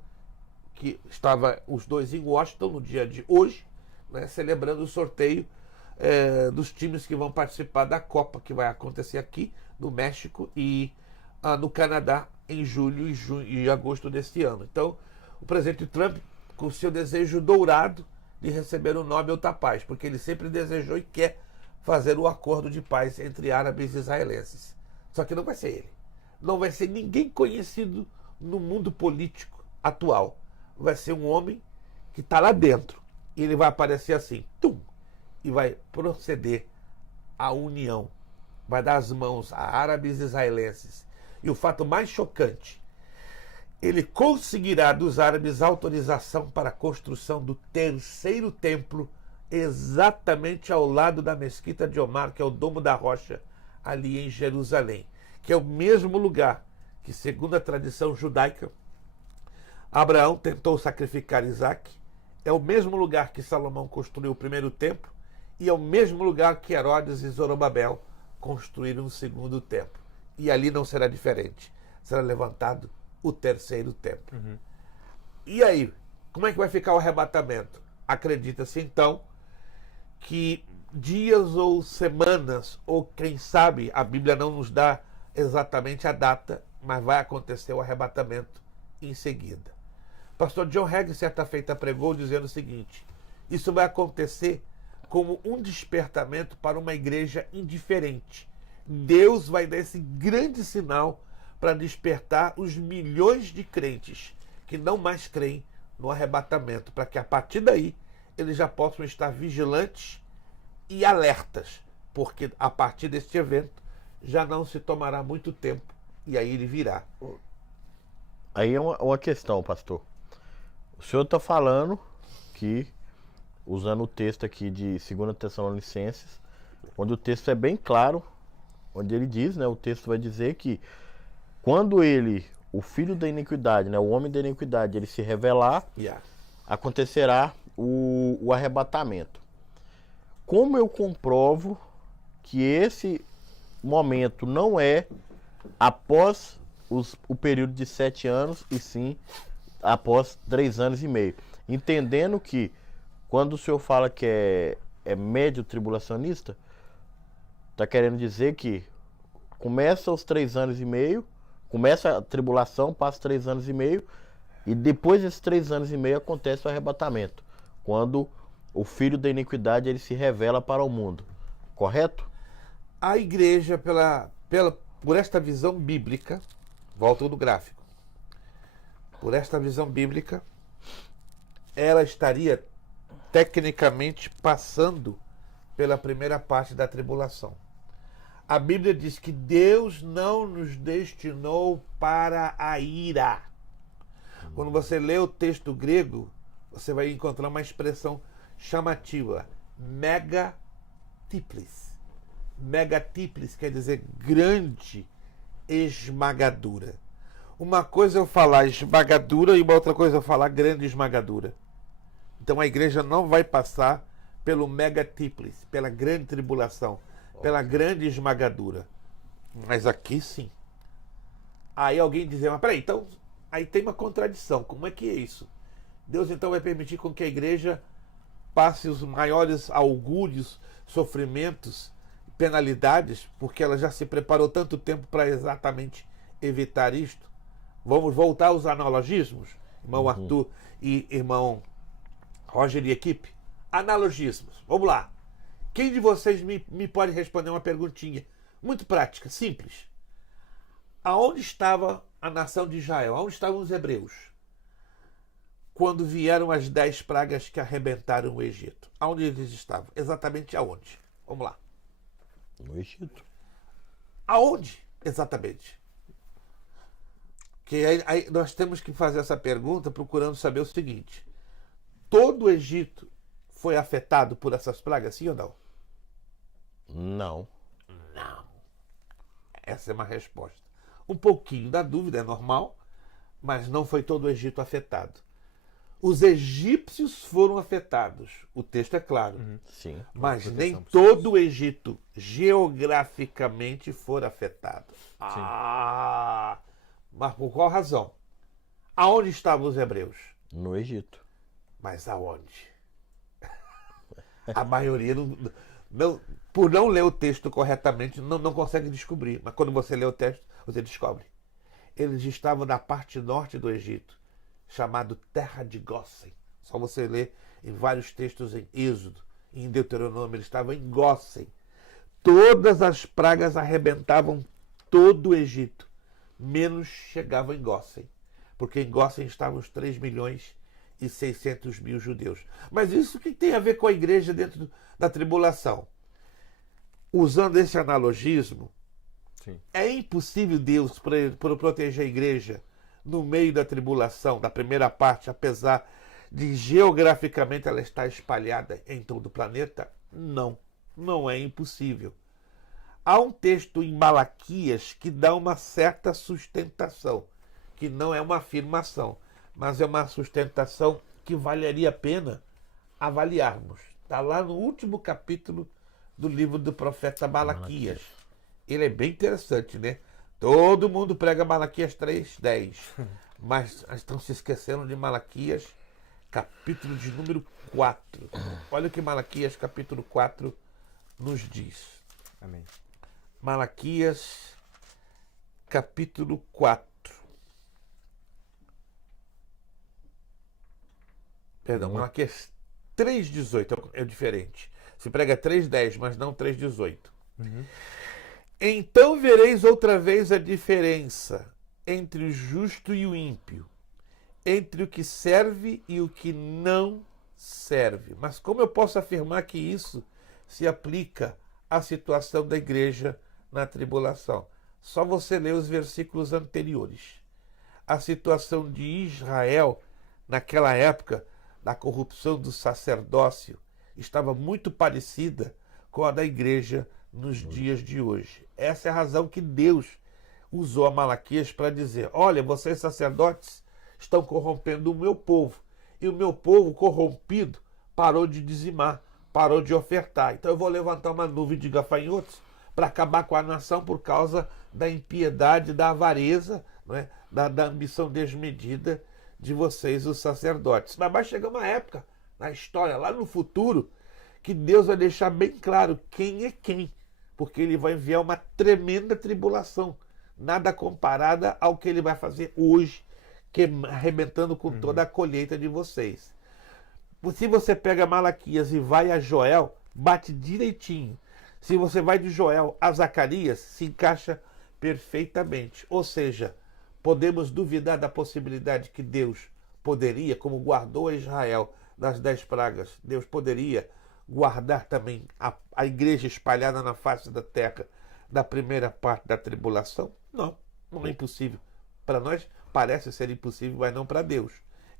que estava os dois em Washington no dia de hoje, né, celebrando o sorteio dos times que vão participar da Copa, que vai acontecer aqui no México e no Canadá em julho e agosto deste ano. Então, o presidente Trump, com o seu desejo dourado de receber o Nobel da Paz, porque ele sempre desejou e quer fazer o acordo de paz entre árabes e israelenses. Só que não vai ser ele. Não vai ser ninguém conhecido no mundo político atual. Vai ser um homem que está lá dentro. E ele vai aparecer assim, tum, e vai proceder à união. Vai dar as mãos a árabes e israelenses. E o fato mais chocante, ele conseguirá dos árabes autorização para a construção do terceiro templo, exatamente ao lado da Mesquita de Omar, que é o Domo da Rocha, ali em Jerusalém, que é o mesmo lugar que, segundo a tradição judaica, Abraão tentou sacrificar Isaac, é o mesmo lugar que Salomão construiu o primeiro templo, e é o mesmo lugar que Herodes e Zorobabel construíram o segundo templo. E ali não será diferente. Será levantado o terceiro templo. E aí, como é que vai ficar o arrebatamento? Acredita-se então que dias ou semanas, ou quem sabe, a Bíblia não nos dá exatamente a data, mas vai acontecer o arrebatamento em seguida. Pastor John Hagee, certa feita, pregou dizendo o seguinte: isso vai acontecer como um despertamento para uma igreja indiferente. Deus vai dar esse grande sinal para despertar os milhões de crentes que não mais creem no arrebatamento, para que a partir daí eles já possam estar vigilantes e alertas, porque a partir deste evento já não se tomará muito tempo e aí ele virá. Aí é uma questão, pastor. O senhor está falando que, usando o texto aqui de 2 Tessalonicenses, onde o texto é bem claro, onde ele diz, né, o texto vai dizer que quando ele, o filho da iniquidade, né, o homem da iniquidade, ele se revelar, acontecerá o arrebatamento. Como eu comprovo que esse momento não é após o período de 7 anos, e sim após 3 anos e meio? Entendendo que, quando o senhor fala que é médio tribulacionista, está querendo dizer que começa os 3 anos e meio, começa a tribulação, passa 3 anos e meio, e depois desses 3 anos e meio acontece o arrebatamento, quando o filho da iniquidade ele se revela para o mundo. Correto? A igreja, por esta visão bíblica, volta do gráfico, por esta visão bíblica, ela estaria tecnicamente passando pela primeira parte da tribulação. A Bíblia diz que Deus não nos destinou para a ira. Quando você lê o texto grego, você vai encontrar uma expressão chamativa, megatiplis. Megatiplis quer dizer grande esmagadura. Uma coisa é eu falar esmagadura e uma outra coisa é eu falar grande esmagadura. Então a igreja não vai passar pelo megatíplice, pela grande tribulação, pela grande esmagadura. Mas aqui sim. Aí alguém dizer, mas peraí, então aí tem uma contradição. Como é que é isso? Deus então vai permitir com que a igreja passe os maiores augúrios, sofrimentos, penalidades, porque ela já se preparou tanto tempo para exatamente evitar isto? Vamos voltar aos analogismos, irmão Arthur e irmão Roger e equipe? Analogismos. Vamos lá. Quem de vocês me pode responder uma perguntinha muito prática, simples? Aonde estava a nação de Israel? Aonde estavam os hebreus? Quando vieram as 10 pragas que arrebentaram o Egito. Aonde eles estavam? Exatamente aonde? Vamos lá. No Egito. Aonde? Exatamente. Que aí nós temos que fazer essa pergunta procurando saber o seguinte: todo o Egito foi afetado por essas pragas, sim ou não? Não. Não. Essa é uma resposta. Um pouquinho da dúvida, é normal, mas não foi todo o Egito afetado. Os egípcios foram afetados, o texto é claro, Sim. mas nem todo o Egito geograficamente for afetado. Mas por qual razão? Aonde estavam os hebreus? No Egito. Mas aonde? A maioria por não ler o texto corretamente, não consegue descobrir. Mas quando você lê o texto, você descobre. Eles estavam na parte norte do Egito, chamado Terra de Gósen. Só você ler em vários textos em Êxodo, em Deuteronômio, eles estavam em Gósen. Todas as pragas arrebentavam todo o Egito, menos chegavam em Gósen, porque em Gósen estavam os 3.600.000 judeus. Mas isso que tem a ver com a igreja dentro da tribulação? Usando esse analogismo, Sim. é impossível Deus proteger a igreja no meio da tribulação, da primeira parte, apesar de geograficamente ela estar espalhada em todo o planeta? Não, não é impossível. Há um texto em Malaquias que dá uma certa sustentação, que não é uma afirmação, mas é uma sustentação que valeria a pena avaliarmos. Está lá no último capítulo do livro do profeta Malaquias. Ele é bem interessante, né? Todo mundo prega Malaquias 3:10, mas estão se esquecendo de Malaquias, capítulo de número 4. Olha o que Malaquias, capítulo 4, nos diz. Amém. Malaquias, capítulo 4. Perdão, Malaquias 3:18 é diferente. Se prega 3:10, mas não 3:18. Então vereis outra vez a diferença entre o justo e o ímpio, entre o que serve e o que não serve. Mas como eu posso afirmar que isso se aplica à situação da igreja na tribulação? Só você ler os versículos anteriores. A situação de Israel naquela época da corrupção do sacerdócio estava muito parecida com a da igreja nos dias de hoje. Essa é a razão que Deus usou a Malaquias para dizer: olha, vocês sacerdotes estão corrompendo o meu povo, e o meu povo corrompido parou de dizimar, parou de ofertar. Então eu vou levantar uma nuvem de gafanhotos para acabar com a nação por causa da impiedade, da avareza, não é? da ambição desmedida de vocês, os sacerdotes. Mas vai chegar uma época na história, lá no futuro, que Deus vai deixar bem claro quem é quem, porque ele vai enviar uma tremenda tribulação, nada comparada ao que ele vai fazer hoje, arrebentando com toda a colheita de vocês. Se você pega Malaquias e vai a Joel, bate direitinho. Se você vai de Joel a Zacarias, se encaixa perfeitamente. Ou seja, podemos duvidar da possibilidade que Deus poderia, como guardou a Israel das 10 pragas, Deus poderia guardar também a igreja espalhada na face da terra da primeira parte da tribulação? Não, não é impossível. Para nós parece ser impossível, mas não para Deus.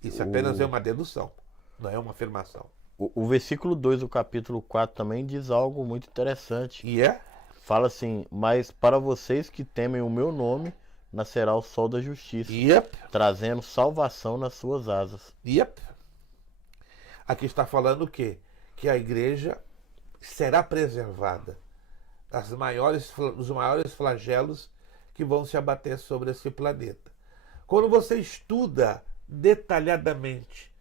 Isso apenas é uma dedução, não é uma afirmação. O versículo 2 do capítulo 4 também diz algo muito interessante. E é? Fala assim, mas para vocês que temem o meu nome, nascerá o sol da justiça, Yep, trazendo salvação nas suas asas. yep. Aqui está falando o quê? Que a igreja será preservada dos maiores flagelos que vão se abater sobre esse planeta. Quando você estuda detalhadamente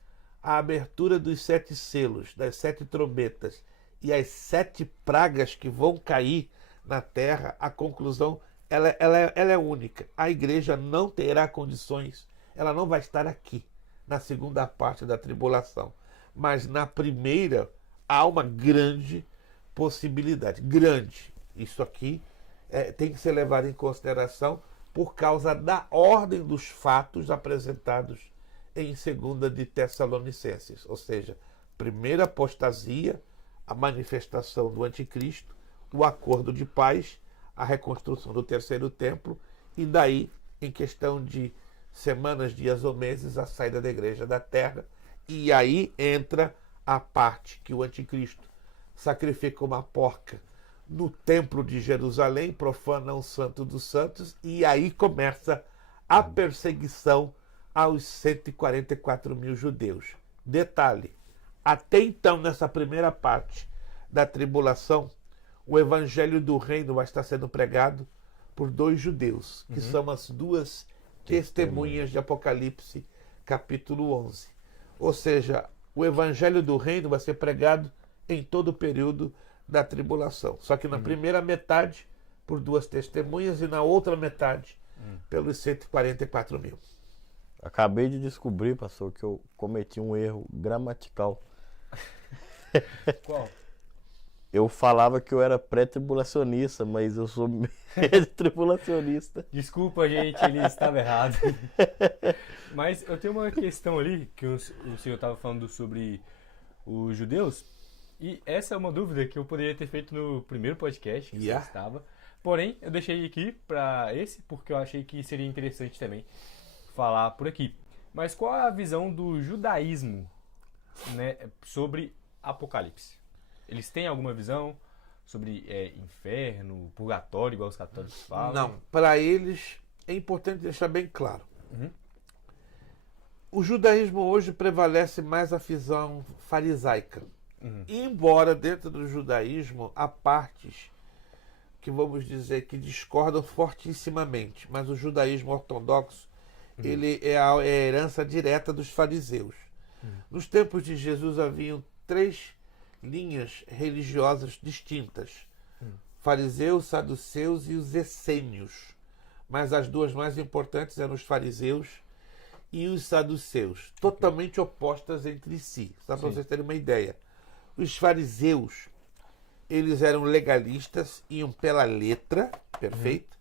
a abertura dos 7 selos, das 7 trombetas e as 7 pragas que vão cair na Terra, a conclusão ela é única. A igreja não terá condições, ela não vai estar aqui na segunda parte da tribulação. Mas na primeira há uma grande possibilidade. Grande. Isso aqui tem que ser levado em consideração por causa da ordem dos fatos apresentados em 2 de Tessalonicenses. Ou seja, primeira apostasia, a manifestação do anticristo, o acordo de paz, a reconstrução do terceiro templo e daí, em questão de semanas, dias ou meses, a saída da igreja da terra. E aí entra a parte que o anticristo sacrifica uma porca no templo de Jerusalém, profana o santo dos santos, e aí começa a perseguição aos 144 mil judeus. Detalhe, até então, nessa primeira parte da tribulação, o evangelho do reino vai estar sendo pregado por 2 judeus, que são as 2 testemunhas de Apocalipse, capítulo 11. Ou seja, o evangelho do reino vai ser pregado em todo o período da tribulação. Só que na primeira metade, por 2 testemunhas, e na outra metade, pelos 144 mil. Acabei de descobrir, pastor, que eu cometi um erro gramatical. Qual? Eu falava que eu era pré-tribulacionista, mas eu sou tribulacionista. Desculpa, gente, ele estava errado. Mas eu tenho uma questão ali, que o senhor estava falando sobre os judeus, e essa é uma dúvida que eu poderia ter feito no primeiro podcast que você estava. Porém, eu deixei aqui para esse, porque eu achei que seria interessante também falar por aqui. Mas qual é a visão do judaísmo, né, sobre Apocalipse? Eles têm alguma visão sobre inferno, purgatório, igual os católicos falam? Não, para eles é importante deixar bem claro. O judaísmo hoje prevalece mais a visão farisaica. Embora dentro do judaísmo há partes que vamos dizer que discordam fortissimamente, mas o judaísmo ortodoxo ele é a herança direta dos fariseus. Nos tempos de Jesus haviam 3 linhas religiosas distintas: fariseus, saduceus e os essênios. Mas as 2 mais importantes eram os fariseus e os saduceus, totalmente opostas entre si. Só para vocês terem uma ideia. Os fariseus, eles eram legalistas, iam pela letra, perfeito?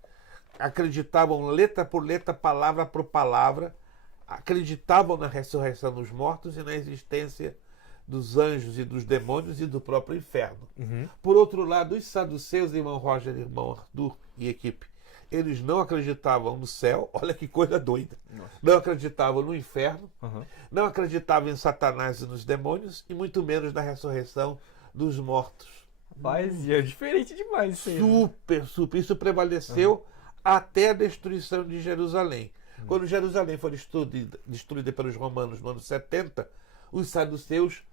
Acreditavam letra por letra, palavra por palavra, acreditavam na ressurreição dos mortos e na existência dos anjos e dos demônios e do próprio inferno. Por outro lado, os saduceus, irmão Roger, irmão Arthur e equipe, eles não acreditavam no céu, olha que coisa doida. Não acreditavam no inferno, não acreditavam em Satanás e nos demônios, e muito menos na ressurreição dos mortos. Mas é diferente demais isso aí. Super. Isso prevaleceu até a destruição de Jerusalém. Quando Jerusalém foi destruída pelos romanos no ano 70, os saduceus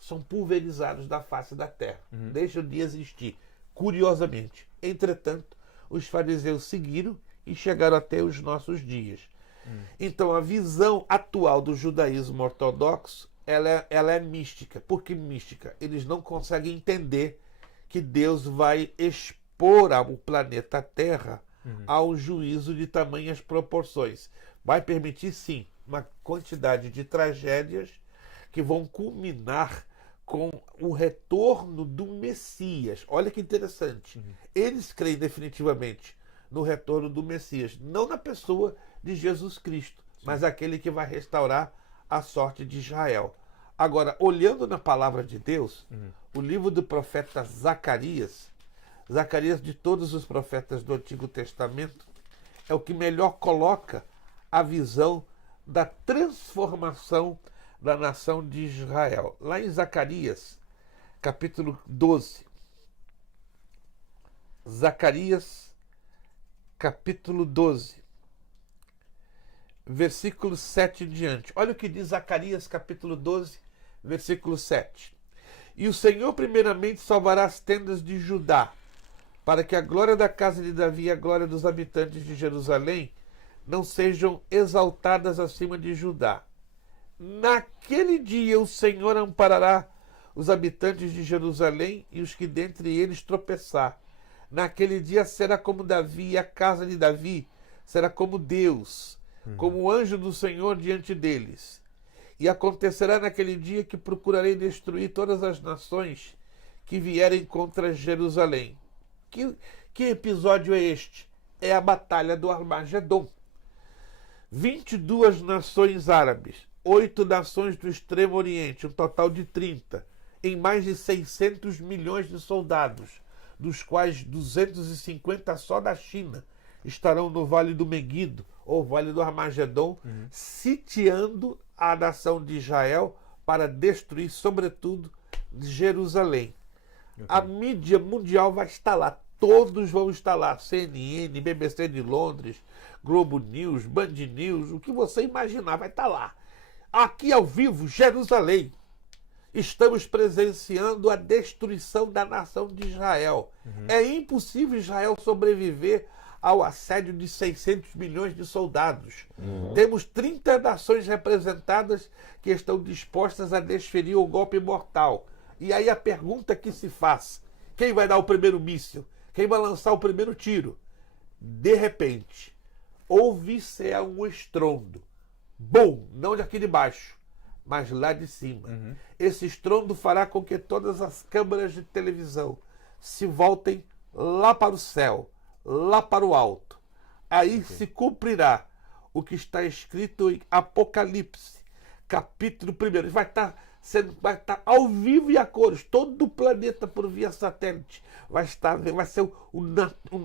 são pulverizados da face da terra. Deixam de existir, curiosamente. Entretanto, os fariseus seguiram e chegaram até os nossos dias. Então, a visão atual do judaísmo ortodoxo, ela é mística. Por que mística? Eles não conseguem entender que Deus vai expor o planeta Terra ao juízo de tamanhas proporções. Vai permitir, sim, uma quantidade de tragédias que vão culminar com o retorno do Messias. Olha que interessante. Eles creem definitivamente no retorno do Messias, não na pessoa de Jesus Cristo, mas aquele que vai restaurar a sorte de Israel. Agora, olhando na palavra de Deus, o livro do profeta Zacarias, de todos os profetas do Antigo Testamento, é o que melhor coloca a visão da transformação da nação de Israel. Lá em Zacarias, capítulo 12, Zacarias, capítulo 12, versículo 7 em diante. Olha o que diz Zacarias, capítulo 12, versículo 7. E o Senhor primeiramente salvará as tendas de Judá, para que a glória da casa de Davi e a glória dos habitantes de Jerusalém não sejam exaltadas acima de Judá. Naquele dia o Senhor amparará os habitantes de Jerusalém e os que dentre eles tropeçar. Naquele dia será como Davi, e a casa de Davi será como Deus, como o anjo do Senhor diante deles. E acontecerá naquele dia que procurarei destruir todas as nações que vierem contra Jerusalém. Que episódio é este? É a batalha do Armagedon. 22 nações árabes, 8 nações do Extremo Oriente, um total de 30, em mais de 600 milhões de soldados, dos quais 250 só da China, estarão no Vale do Meguido, ou Vale do Armagedon, sitiando a nação de Israel para destruir, sobretudo, Jerusalém. Okay. A mídia mundial vai estar lá, todos vão estar lá, CNN, BBC de Londres, Globo News, Band News, o que você imaginar vai estar lá. Aqui ao vivo, Jerusalém. Estamos presenciando a destruição da nação de Israel. É impossível Israel sobreviver ao assédio de 600 milhões de soldados. Temos 30 nações representadas que estão dispostas a desferir o golpe mortal. E aí a pergunta que se faz: quem vai dar o primeiro míssil? Quem vai lançar o primeiro tiro? De repente, ouve-se um estrondo. Bom, não de aqui de baixo, mas lá de cima. Esse estrondo fará com que todas as câmeras de televisão se voltem lá para o céu, lá para o alto. Aí se cumprirá o que está escrito em Apocalipse, capítulo 1. Vai estar ao vivo e a cores, todo o planeta por via satélite. Vai ser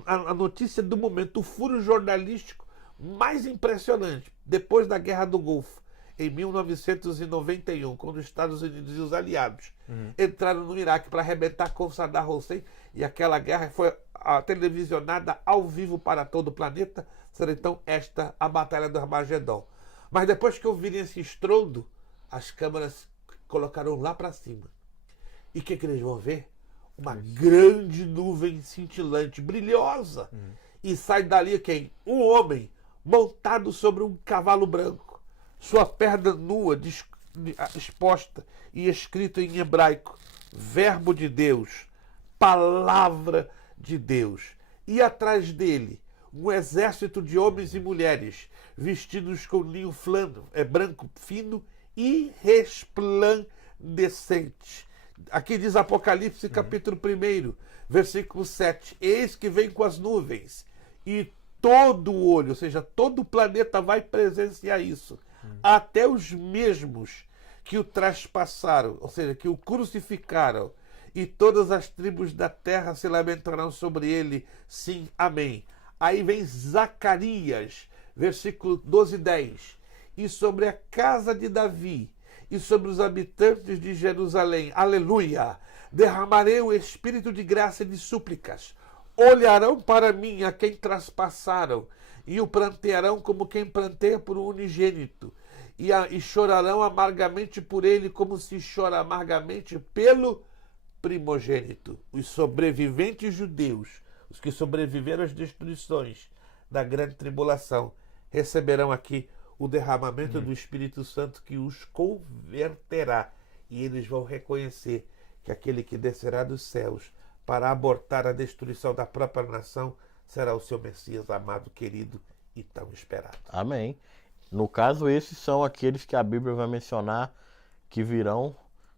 a notícia do momento, o furo jornalístico mais impressionante, depois da Guerra do Golfo, em 1991, quando os Estados Unidos e os aliados entraram no Iraque para arrebentar com Saddam Hussein, e aquela guerra foi televisionada ao vivo para todo o planeta. Será então esta a Batalha do Armagedon. Mas depois que ouvirem esse estrondo, as câmeras colocaram lá para cima. E o que eles vão ver? Uma grande nuvem cintilante, brilhosa. E sai dali quem? Um homem montado sobre um cavalo branco, sua perna nua exposta e escrito em hebraico: Verbo de Deus, Palavra de Deus. E atrás dele um exército de homens e mulheres vestidos com linho branco fino e resplandecente. Aqui diz Apocalipse capítulo 1, versículo 7. Eis que vem com as nuvens, e todo o olho, ou seja, todo o planeta vai presenciar isso. Até os mesmos que o traspassaram, ou seja, que o crucificaram, e todas as tribos da terra se lamentarão sobre ele. Sim, amém. Aí vem Zacarias, versículo 12 e 10. E sobre a casa de Davi e sobre os habitantes de Jerusalém, aleluia, derramarei o espírito de graça e de súplicas. Olharão para mim a quem traspassaram, e o prantearão como quem pranteia por um unigênito, e chorarão amargamente por ele, como se chora amargamente pelo primogênito. Os sobreviventes judeus, os que sobreviveram às destruições da grande tribulação, receberão aqui o derramamento do Espírito Santo, que os converterá, e eles vão reconhecer que aquele que descerá dos céus para abortar a destruição da própria nação será o seu Messias amado, querido e tão esperado. Amém. No caso, esses são aqueles que a Bíblia vai mencionar que virão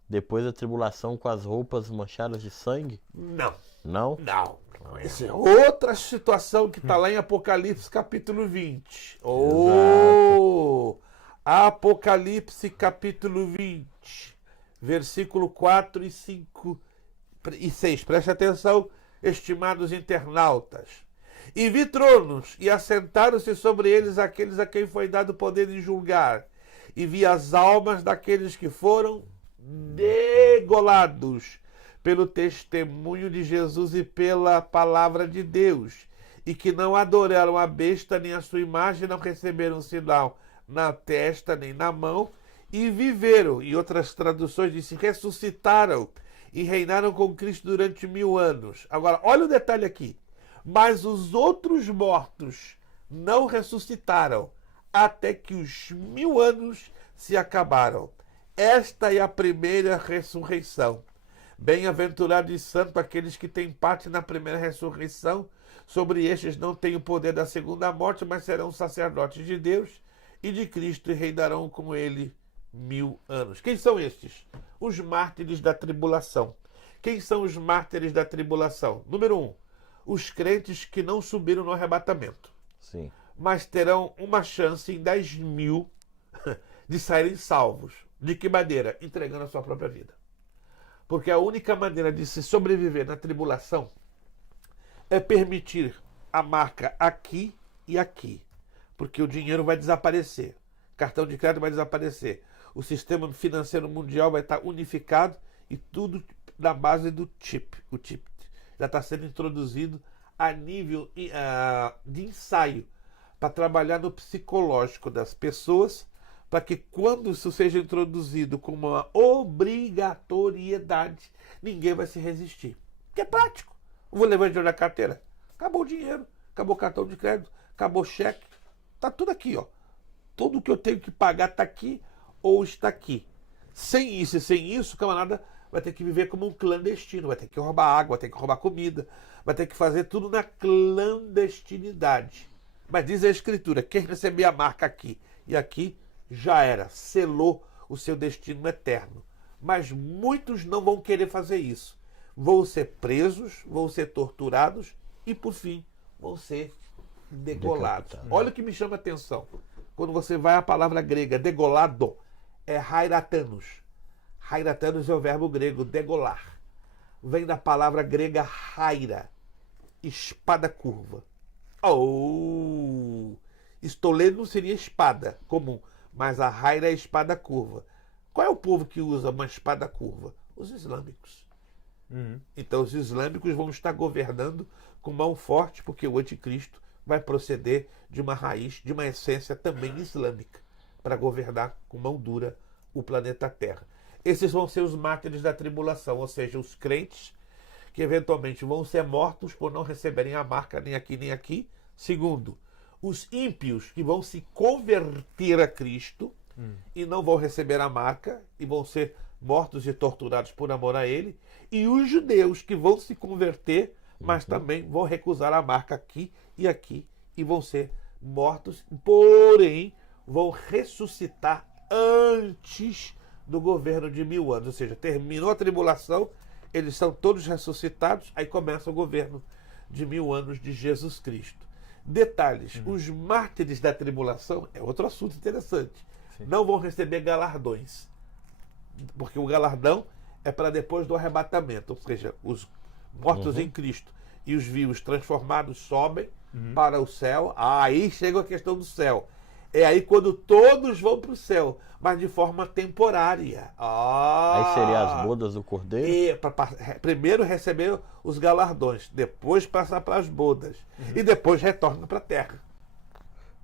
depois da tribulação com as roupas manchadas de sangue? Não. Não? Não. Essa é outra situação que está lá em Apocalipse capítulo 20. Apocalipse capítulo 20, versículo 4 e 5 e 6. Preste atenção, estimados internautas. E vi tronos, e assentaram-se sobre eles aqueles a quem foi dado o poder de julgar. E vi as almas daqueles que foram degolados pelo testemunho de Jesus e pela palavra de Deus, e que não adoraram a besta nem a sua imagem, não receberam sinal na testa nem na mão, e viveram. E outras traduções dizem, ressuscitaram e reinaram com Cristo durante 1000 anos. Agora, olha o detalhe aqui. Mas os outros mortos não ressuscitaram, até que os 1000 anos se acabaram. Esta é a primeira ressurreição. Bem-aventurados e santos aqueles que têm parte na primeira ressurreição. Sobre estes não têm o poder da segunda morte, mas serão sacerdotes de Deus e de Cristo e reinarão com ele 1000 anos. Quem são estes? Os mártires da tribulação. Quem são os mártires da tribulação? Número 1, os crentes que não subiram no arrebatamento. Sim. Mas terão uma chance em 10.000 de saírem salvos. De que maneira? Entregando a sua própria vida. Porque a única maneira de se sobreviver na tribulação é permitir a marca aqui e aqui. Porque o dinheiro vai desaparecer. Cartão de crédito vai desaparecer. O sistema financeiro mundial vai estar unificado e tudo na base do chip. O chip já está sendo introduzido a nível de ensaio para trabalhar no psicológico das pessoas, para que quando isso seja introduzido como uma obrigatoriedade, ninguém vai se resistir. Porque é prático. Eu vou levar dinheiro na carteira. Acabou o dinheiro, acabou o cartão de crédito, acabou o cheque. Está tudo aqui, ó. Tudo que eu tenho que pagar está aqui ou está aqui. Sem isso e sem isso, o camarada vai ter que viver como um clandestino, vai ter que roubar água, vai ter que roubar comida, vai ter que fazer tudo na clandestinidade. Mas diz a Escritura, quem receber a marca aqui e aqui, já era, selou o seu destino eterno. Mas muitos não vão querer fazer isso. Vão ser presos, vão ser torturados e, por fim, vão ser degolados. Olha o que me chama a atenção. Quando você vai à palavra grega, degolado, é hairatanos. Hairatanos é o verbo grego, degolar. Vem da palavra grega haira, espada curva. Estoleiro não seria espada comum, mas a haira é espada curva. Qual é o povo que usa uma espada curva? Os islâmicos. Então os islâmicos vão estar governando com mão forte, porque o anticristo vai proceder de uma raiz, de uma essência também islâmica, para governar com mão dura o planeta Terra. Esses vão ser os mártires da tribulação, ou seja, os crentes que eventualmente vão ser mortos por não receberem a marca nem aqui nem aqui. Segundo, os ímpios que vão se converter a Cristo e não vão receber a marca e vão ser mortos e torturados por amor a ele. E os judeus que vão se converter, mas também vão recusar a marca aqui e vão ser mortos, porém vão ressuscitar antes do governo de 1000 anos. Ou seja, terminou a tribulação, eles são todos ressuscitados, aí começa o governo de 1000 anos de Jesus Cristo. Detalhes, os mártires da tribulação, é outro assunto interessante, não vão receber galardões, porque o galardão é para depois do arrebatamento, ou seja, os mortos em Cristo e os vivos transformados sobem para o céu. Aí chega a questão do céu. É aí quando todos vão para o céu, mas de forma temporária. Aí seria as bodas do Cordeiro? E primeiro receber os galardões, depois passar para as bodas e depois retorna para a terra.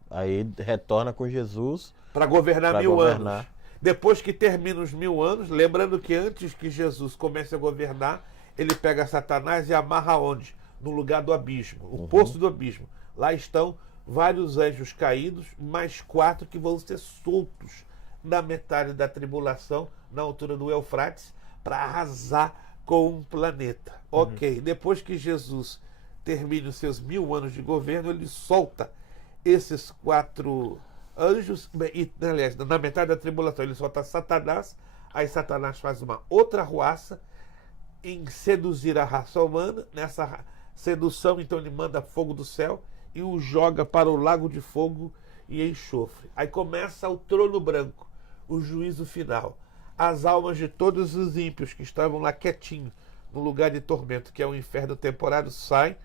Aí retorna com Jesus para governar pra 1000 governar. anos. Depois que termina os 1000 anos, lembrando que antes que Jesus comece a governar, ele pega Satanás e amarra onde? No lugar do abismo, o poço do abismo. Lá estão vários anjos caídos, mais 4 que vão ser soltos na metade da tribulação, na altura do Eufrates, para arrasar com um planeta. Ok, depois que Jesus termine os seus 1000 anos de governo, ele solta esses 4 anjos, e, aliás, na metade da tribulação ele solta Satanás, aí Satanás faz uma outra ruaça em seduzir a raça humana. Nessa sedução, então, ele manda fogo do céu e o joga para o lago de fogo e enxofre. Aí começa o trono branco, o juízo final. As almas de todos os ímpios que estavam lá quietinhos, no lugar de tormento, que é o inferno temporário, saem,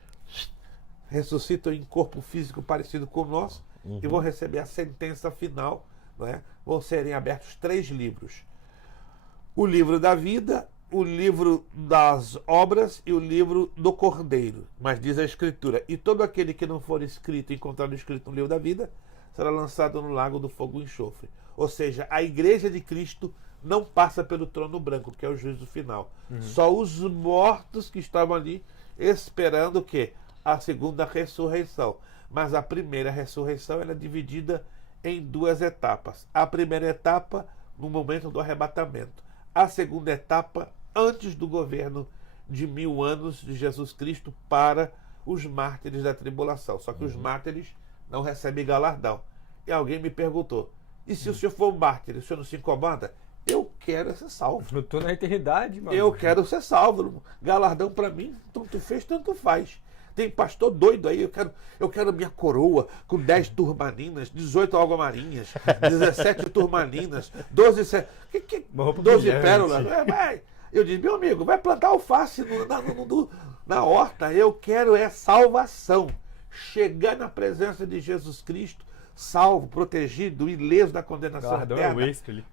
ressuscitam em corpo físico parecido com o nosso, e vão receber a sentença final, não é? Vão serem abertos 3 livros. O livro da vida, o livro das obras e o livro do Cordeiro. Mas diz a Escritura: e todo aquele que não for escrito, encontrado escrito no livro da vida, será lançado no lago do fogo e enxofre. Ou seja, a igreja de Cristo não passa pelo trono branco, que é o juízo final. Só os mortos que estavam ali esperando o quê? A segunda ressurreição. Mas a primeira ressurreição ela é dividida em duas etapas. A primeira etapa, no momento do arrebatamento. A segunda etapa, antes do governo de 1000 anos de Jesus Cristo para os mártires da tribulação. Só que os mártires não recebem galardão. E alguém me perguntou: e se o senhor for um mártir, o senhor não se incomoda? Eu quero ser salvo. Eu tô na eternidade, mano. Eu quero ser salvo. Galardão para mim, tanto fez, tanto faz. Tem pastor doido aí, eu quero minha coroa com 10 turmalinas, 18 algomarinhas, 17 turmalinas, 12 pérolas. Eu disse: meu amigo, vai plantar alface na horta. Eu quero salvação. Chegar na presença de Jesus Cristo, salvo, protegido, ileso da condenação eterna.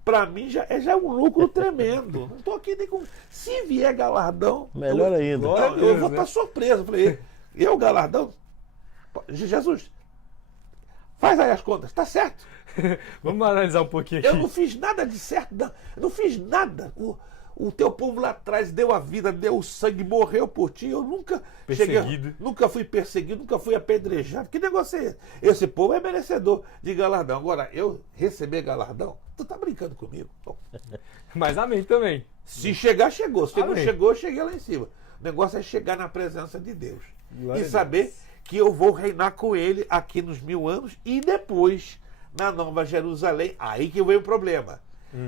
Para mim já é um lucro tremendo. Não estou aqui nem com... Se vier galardão... Melhor ainda. Eu vou estar surpreso. Falei: eu, galardão? Jesus, faz aí as contas, tá certo. Vamos analisar um pouquinho aqui. Eu não fiz nada de certo, não. Eu não fiz nada. O teu povo lá atrás deu a vida, deu o sangue, morreu por ti. Eu nunca nunca fui perseguido, nunca fui apedrejado. Que negócio é esse? Esse povo é merecedor de galardão. Agora, eu receber galardão? Tu tá brincando comigo? Bom, Mas amém também. se chegar, chegou. Se não Amém. chegou, eu cheguei lá em cima. O negócio é chegar na presença de Deus. Glória E a saber Deus. que eu vou reinar com ele aqui nos 1000 anos e depois na Nova Jerusalém. Aí que veio o problema.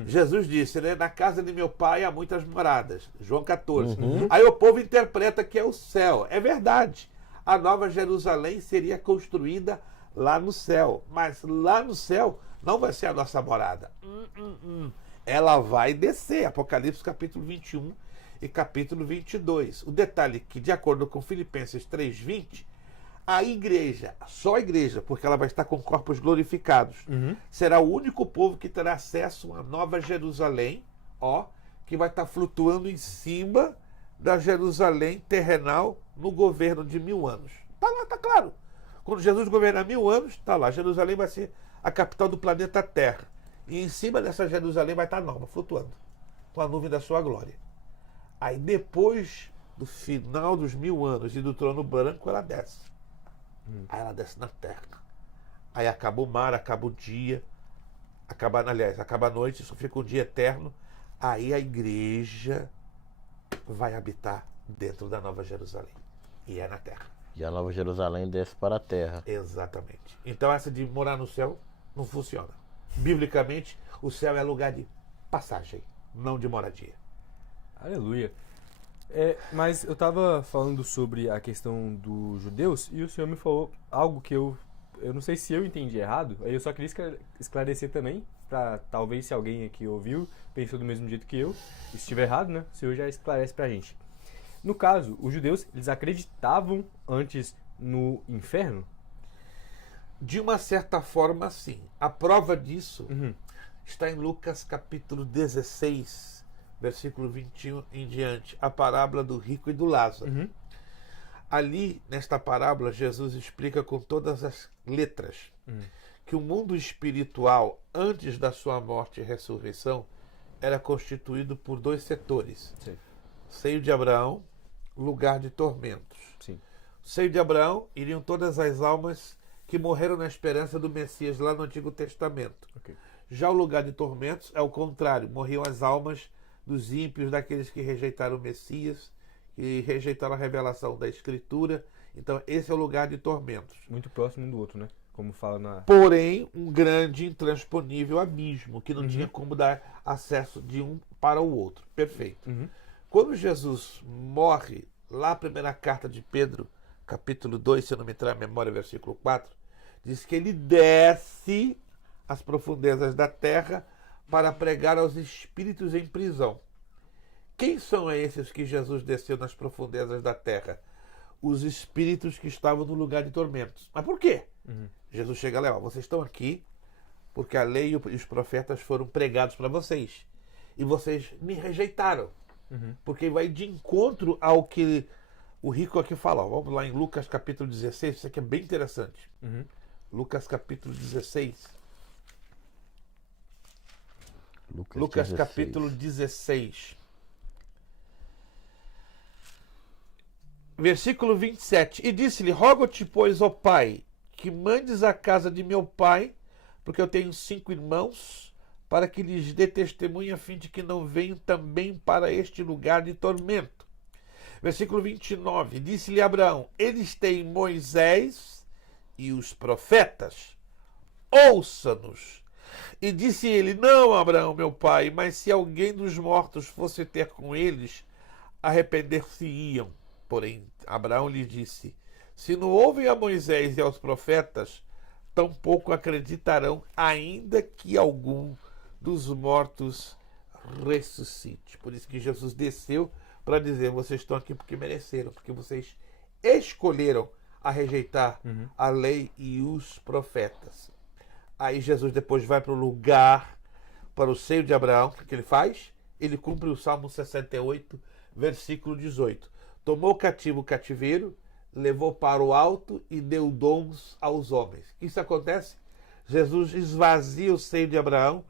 Jesus disse, né? Na casa de meu pai há muitas moradas. João 14. Aí o povo interpreta que é o céu. É verdade. A Nova Jerusalém seria construída lá no céu. Mas lá no céu não vai ser a nossa morada. Ela vai descer. Apocalipse capítulo 21 e capítulo 22. O detalhe é que, de acordo com Filipenses 3:20, a igreja, só a igreja, porque ela vai estar com corpos glorificados, será o único povo que terá acesso à Nova Jerusalém, que vai estar flutuando em cima da Jerusalém terrenal no governo de 1000 anos. Está lá, está claro. Quando Jesus governar 1000 anos, está lá. Jerusalém vai ser a capital do planeta Terra. E em cima dessa Jerusalém vai estar Nova, flutuando, com a nuvem da sua glória. Aí depois do final dos 1000 anos e do trono branco, ela desce. Aí ela desce na terra. Aí acaba o mar, acaba o dia, acaba a noite, só fica um dia eterno. Aí a igreja vai habitar dentro da Nova Jerusalém. E é na terra. E a Nova Jerusalém desce para a terra. Exatamente. Então essa de morar no céu não funciona. Biblicamente, o céu é lugar de passagem, não de moradia. Aleluia. Mas eu estava falando sobre a questão dos judeus e o senhor me falou algo que eu não sei se eu entendi errado. Aí eu só queria esclarecer também, para talvez se alguém aqui ouviu, pensou do mesmo jeito que eu, e se estiver errado, né, o senhor já esclarece pra gente. No caso, os judeus, eles acreditavam antes no inferno? De uma certa forma, sim. A prova disso está em Lucas capítulo 16, versículo 21 em diante, a parábola do rico e do Lázaro. Ali, nesta parábola, Jesus explica com todas as letras que o mundo espiritual, antes da sua morte e ressurreição, era constituído por 2 setores. Sim. Seio de Abraão, lugar de tormentos. Sim. Seio de Abraão iriam todas as almas que morreram na esperança do Messias lá no Antigo Testamento. Okay. Já o lugar de tormentos é o contrário, morriam as almas dos ímpios, daqueles que rejeitaram o Messias, que rejeitaram a revelação da Escritura. Então esse é o lugar de tormentos. Muito próximo um do outro, né? Como fala na... Porém, um grande intransponível abismo, que não tinha como dar acesso de um para o outro. Perfeito. Quando Jesus morre, lá a primeira carta de Pedro, capítulo 2, se eu não me trai a memória, versículo 4, diz que ele desce às profundezas da terra para pregar aos espíritos em prisão. Quem são esses que Jesus desceu nas profundezas da terra? Os espíritos que estavam no lugar de tormentos. Mas por quê? Jesus chega lá, vocês estão aqui porque a lei e os profetas foram pregados para vocês. E vocês me rejeitaram. porque vai de encontro ao que o rico aqui fala. Vamos lá em Lucas capítulo 16, isso aqui é bem interessante. Lucas capítulo 16. Lucas 16. capítulo 16. Versículo 27. E disse-lhe: rogo-te, pois, ó pai, que mandes à casa de meu pai, porque eu tenho 5 irmãos, para que lhes dê testemunho, a fim de que não venham também para este lugar de tormento. Versículo 29. Disse-lhe Abraão: eles têm Moisés e os profetas, ouça-nos. E disse ele: não, Abraão, meu pai, mas se alguém dos mortos fosse ter com eles, arrepender-se-iam. Porém, Abraão lhe disse: se não ouvem a Moisés e aos profetas, tampouco acreditarão, ainda que algum dos mortos ressuscite. Por isso que Jesus desceu para dizer: vocês estão aqui porque mereceram, porque vocês escolheram a rejeitar a lei e os profetas. Aí Jesus depois vai para o lugar, para o seio de Abraão. O que ele faz? Ele cumpre o Salmo 68, versículo 18. Tomou cativo o cativeiro, levou para o alto e deu dons aos homens. Isso acontece? Jesus esvazia o seio de Abraão,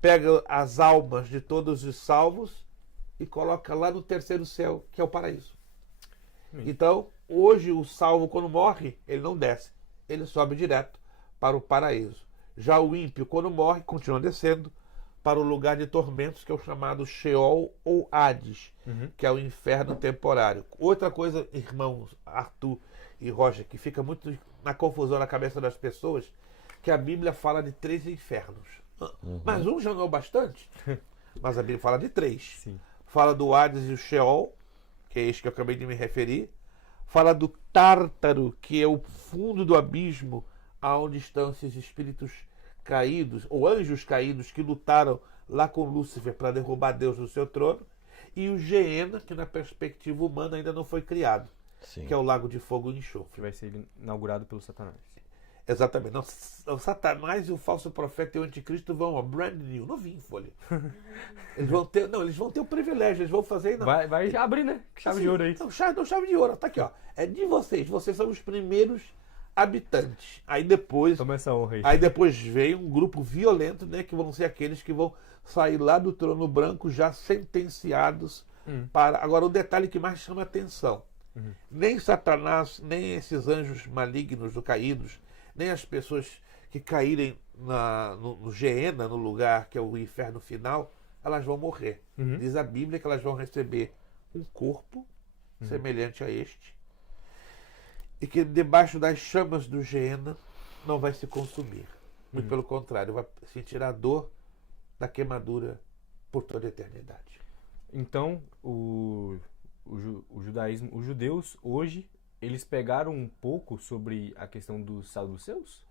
pega as almas de todos os salvos e coloca lá no terceiro céu, que é o paraíso. Então, hoje o salvo, quando morre, ele não desce, ele sobe direto para o paraíso. Já o ímpio, quando morre, continua descendo para o lugar de tormentos, que é o chamado Sheol ou Hades, que é o inferno temporário. Outra coisa, irmãos Arthur e Roger, que fica muito na confusão na cabeça das pessoas, que a Bíblia fala de 3 infernos. Mas um já não é o bastante. Mas a Bíblia fala de 3. Sim. Fala do Hades e o Sheol, que é este que eu acabei de me referir. Fala do Tártaro, que é o fundo do abismo, aonde estão esses espíritos caídos, ou anjos caídos, que lutaram lá com Lúcifer para derrubar Deus do seu trono. E o Geena, que na perspectiva humana ainda não foi criado, Sim. que é o lago de fogo e enxofre. Que vai ser inaugurado pelo Satanás. Exatamente. Não, o Satanás e o falso profeta e o anticristo vão, ó, brand new, novinho, folha. Eles vão ter o privilégio, eles vão fazer. Não. Vai abrir, né? Chave de ouro aí. Não, chave de ouro, tá aqui, ó. É de vocês são os primeiros habitantes. Aí depois. Toma essa honra aí. Aí depois vem um grupo violento, né? Que vão ser aqueles que vão sair lá do trono branco já sentenciados para. Agora, o detalhe que mais chama atenção: nem Satanás, nem esses anjos malignos ou caídos, nem as pessoas que caírem no Geena, no lugar que é o inferno final, elas vão morrer. Diz a Bíblia que elas vão receber um corpo semelhante a este, e que debaixo das chamas do Geena não vai se consumir. Muito pelo contrário, vai sentir a dor da queimadura por toda a eternidade. Então, o judaísmo, os judeus hoje, eles pegaram um pouco sobre a questão dos saduceus?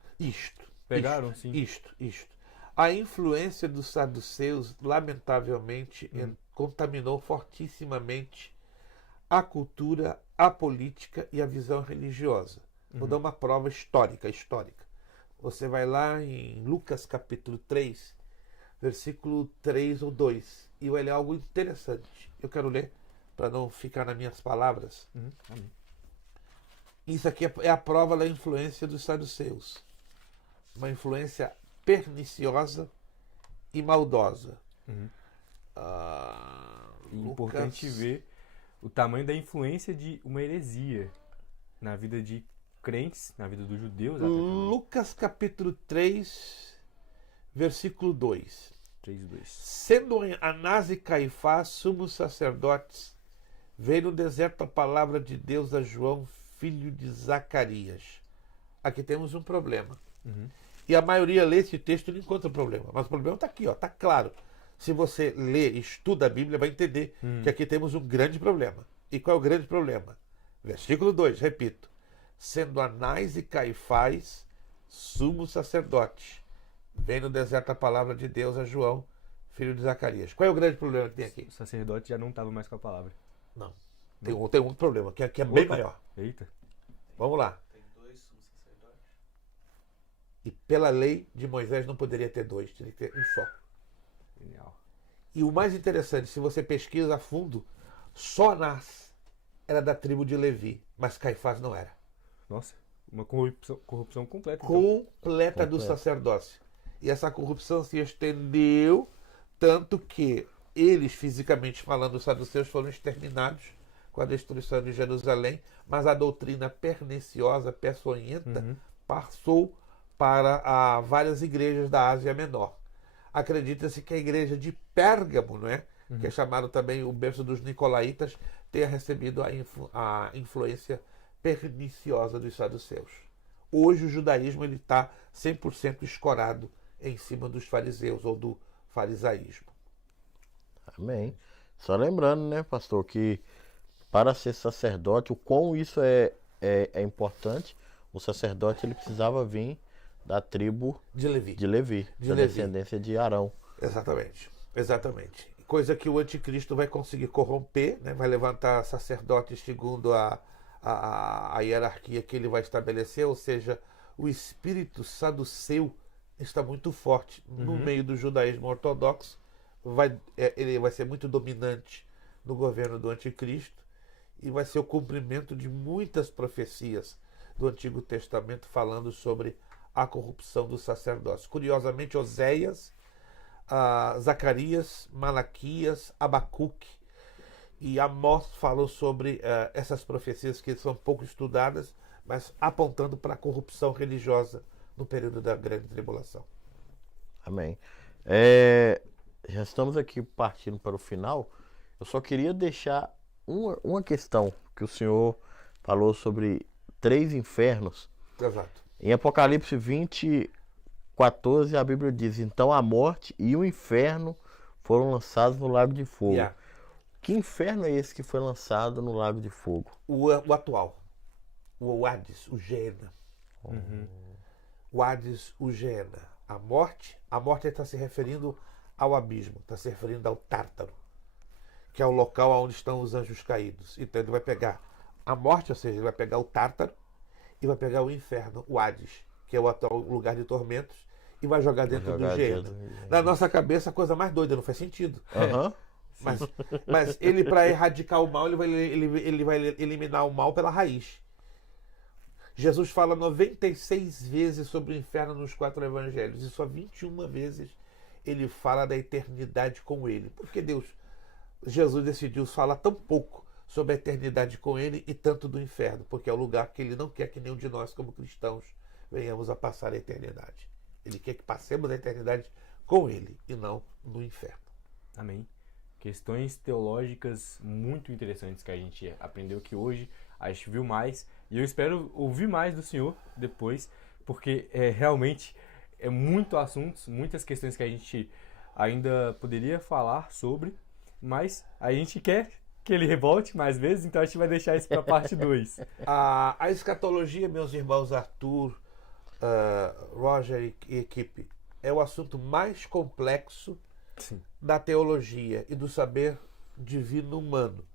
Pegaram, sim. Isto. A influência dos saduceus, lamentavelmente, contaminou fortissimamente a cultura, a política e a visão religiosa. Vou dar uma prova histórica. Você vai lá em Lucas capítulo 3, versículo 3 ou 2, e vai ler algo interessante. Eu quero ler para não ficar nas minhas palavras. Amém. Isso aqui é a prova da influência dos saduceus. Uma influência perniciosa e maldosa. Importante ver o tamanho da influência de uma heresia na vida de crentes, na vida dos judeus. Lucas capítulo 3, versículo 2. 3:2. Sendo Anás e Caifás sumos sacerdotes, veio no deserto a palavra de Deus a João, filho de Zacarias. Aqui temos um problema. E a maioria lê esse texto e não encontra o problema. Mas o problema está aqui, está claro. Se você lê e estuda a Bíblia, vai entender que aqui temos um grande problema. E qual é o grande problema? Versículo 2, repito. Sendo Anás e Caifás sumos sacerdotes, vem no deserto a palavra de Deus a João, filho de Zacarias. Qual é o grande problema que tem aqui? O sacerdote já não estava mais com a palavra. Não. Tem um problema, que é bem maior. Eita. Vamos lá. Tem 2 sumos sacerdotes. E pela lei de Moisés não poderia ter 2, teria que ter um só. Genial. E o mais interessante, se você pesquisa a fundo, só Anás era da tribo de Levi, mas Caifás não era. Nossa, uma corrupção completa. Então. Completa do sacerdócio. E essa corrupção se estendeu tanto que eles, fisicamente falando, os saduceus foram exterminados com a destruição de Jerusalém, mas a doutrina perniciosa, peçonhenta, passou para várias igrejas da Ásia Menor. Acredita-se que a igreja de Pérgamo, não é? Que é chamado também o berço dos Nicolaitas, tenha recebido a influência perniciosa dos saduceus. Hoje o judaísmo está 100% escorado em cima dos fariseus ou do farisaísmo. Amém. Só lembrando, né, pastor, que para ser sacerdote, o quão isso é importante, o sacerdote ele precisava vir da tribo De Levi. de Levi, da Levi. descendência de Arão. Exatamente. Exatamente. Coisa que o anticristo vai conseguir corromper, né? Vai levantar sacerdotes segundo a hierarquia que ele vai estabelecer, ou seja, o espírito saduceu está muito forte no meio do judaísmo ortodoxo. Ele vai ser muito dominante no governo do anticristo e vai ser o cumprimento de muitas profecias do Antigo Testamento falando sobre a corrupção do sacerdócio. Curiosamente, Oséias, Zacarias, Malaquias, Abacuque e Amós falam sobre essas profecias que são pouco estudadas, mas apontando para a corrupção religiosa no período da Grande Tribulação. Amém. Já estamos aqui partindo para o final. Eu só queria deixar uma questão que o senhor falou sobre 3 infernos. Exato. Em Apocalipse 20:14, a Bíblia diz: então a morte e o inferno foram lançados no lago de fogo. Yeah. Que inferno é esse que foi lançado no lago de fogo? O atual. O Hades, o Geena. O Hades, o Geena. A morte está se referindo ao abismo, está se referindo ao Tártaro, que é o local onde estão os anjos caídos. Então ele vai pegar a morte, ou seja, ele vai pegar o Tártaro e vai pegar o inferno, o Hades, que é o atual lugar de tormentos, e vai jogar dentro do Geena. Na nossa cabeça, a coisa mais doida, não faz sentido. Mas ele, para erradicar o mal, ele vai eliminar o mal pela raiz. Jesus fala 96 vezes sobre o inferno nos 4 evangelhos, e só 21 vezes ele fala da eternidade com ele. Por que Jesus decidiu falar tão pouco sobre a eternidade com ele e tanto do inferno? Porque é o lugar que ele não quer que nenhum de nós, como cristãos, venhamos a passar a eternidade. Ele quer que passemos a eternidade com ele e não no inferno. Amém. Questões teológicas muito interessantes que a gente aprendeu aqui hoje. A gente viu mais e eu espero ouvir mais do senhor depois, porque realmente é muito assuntos, muitas questões que a gente ainda poderia falar sobre, mas a gente quer que ele revolte mais vezes, então a gente vai deixar isso para a parte 2. A escatologia, meus irmãos Arthur, Roger e equipe, é o assunto mais complexo da teologia e do saber divino humano.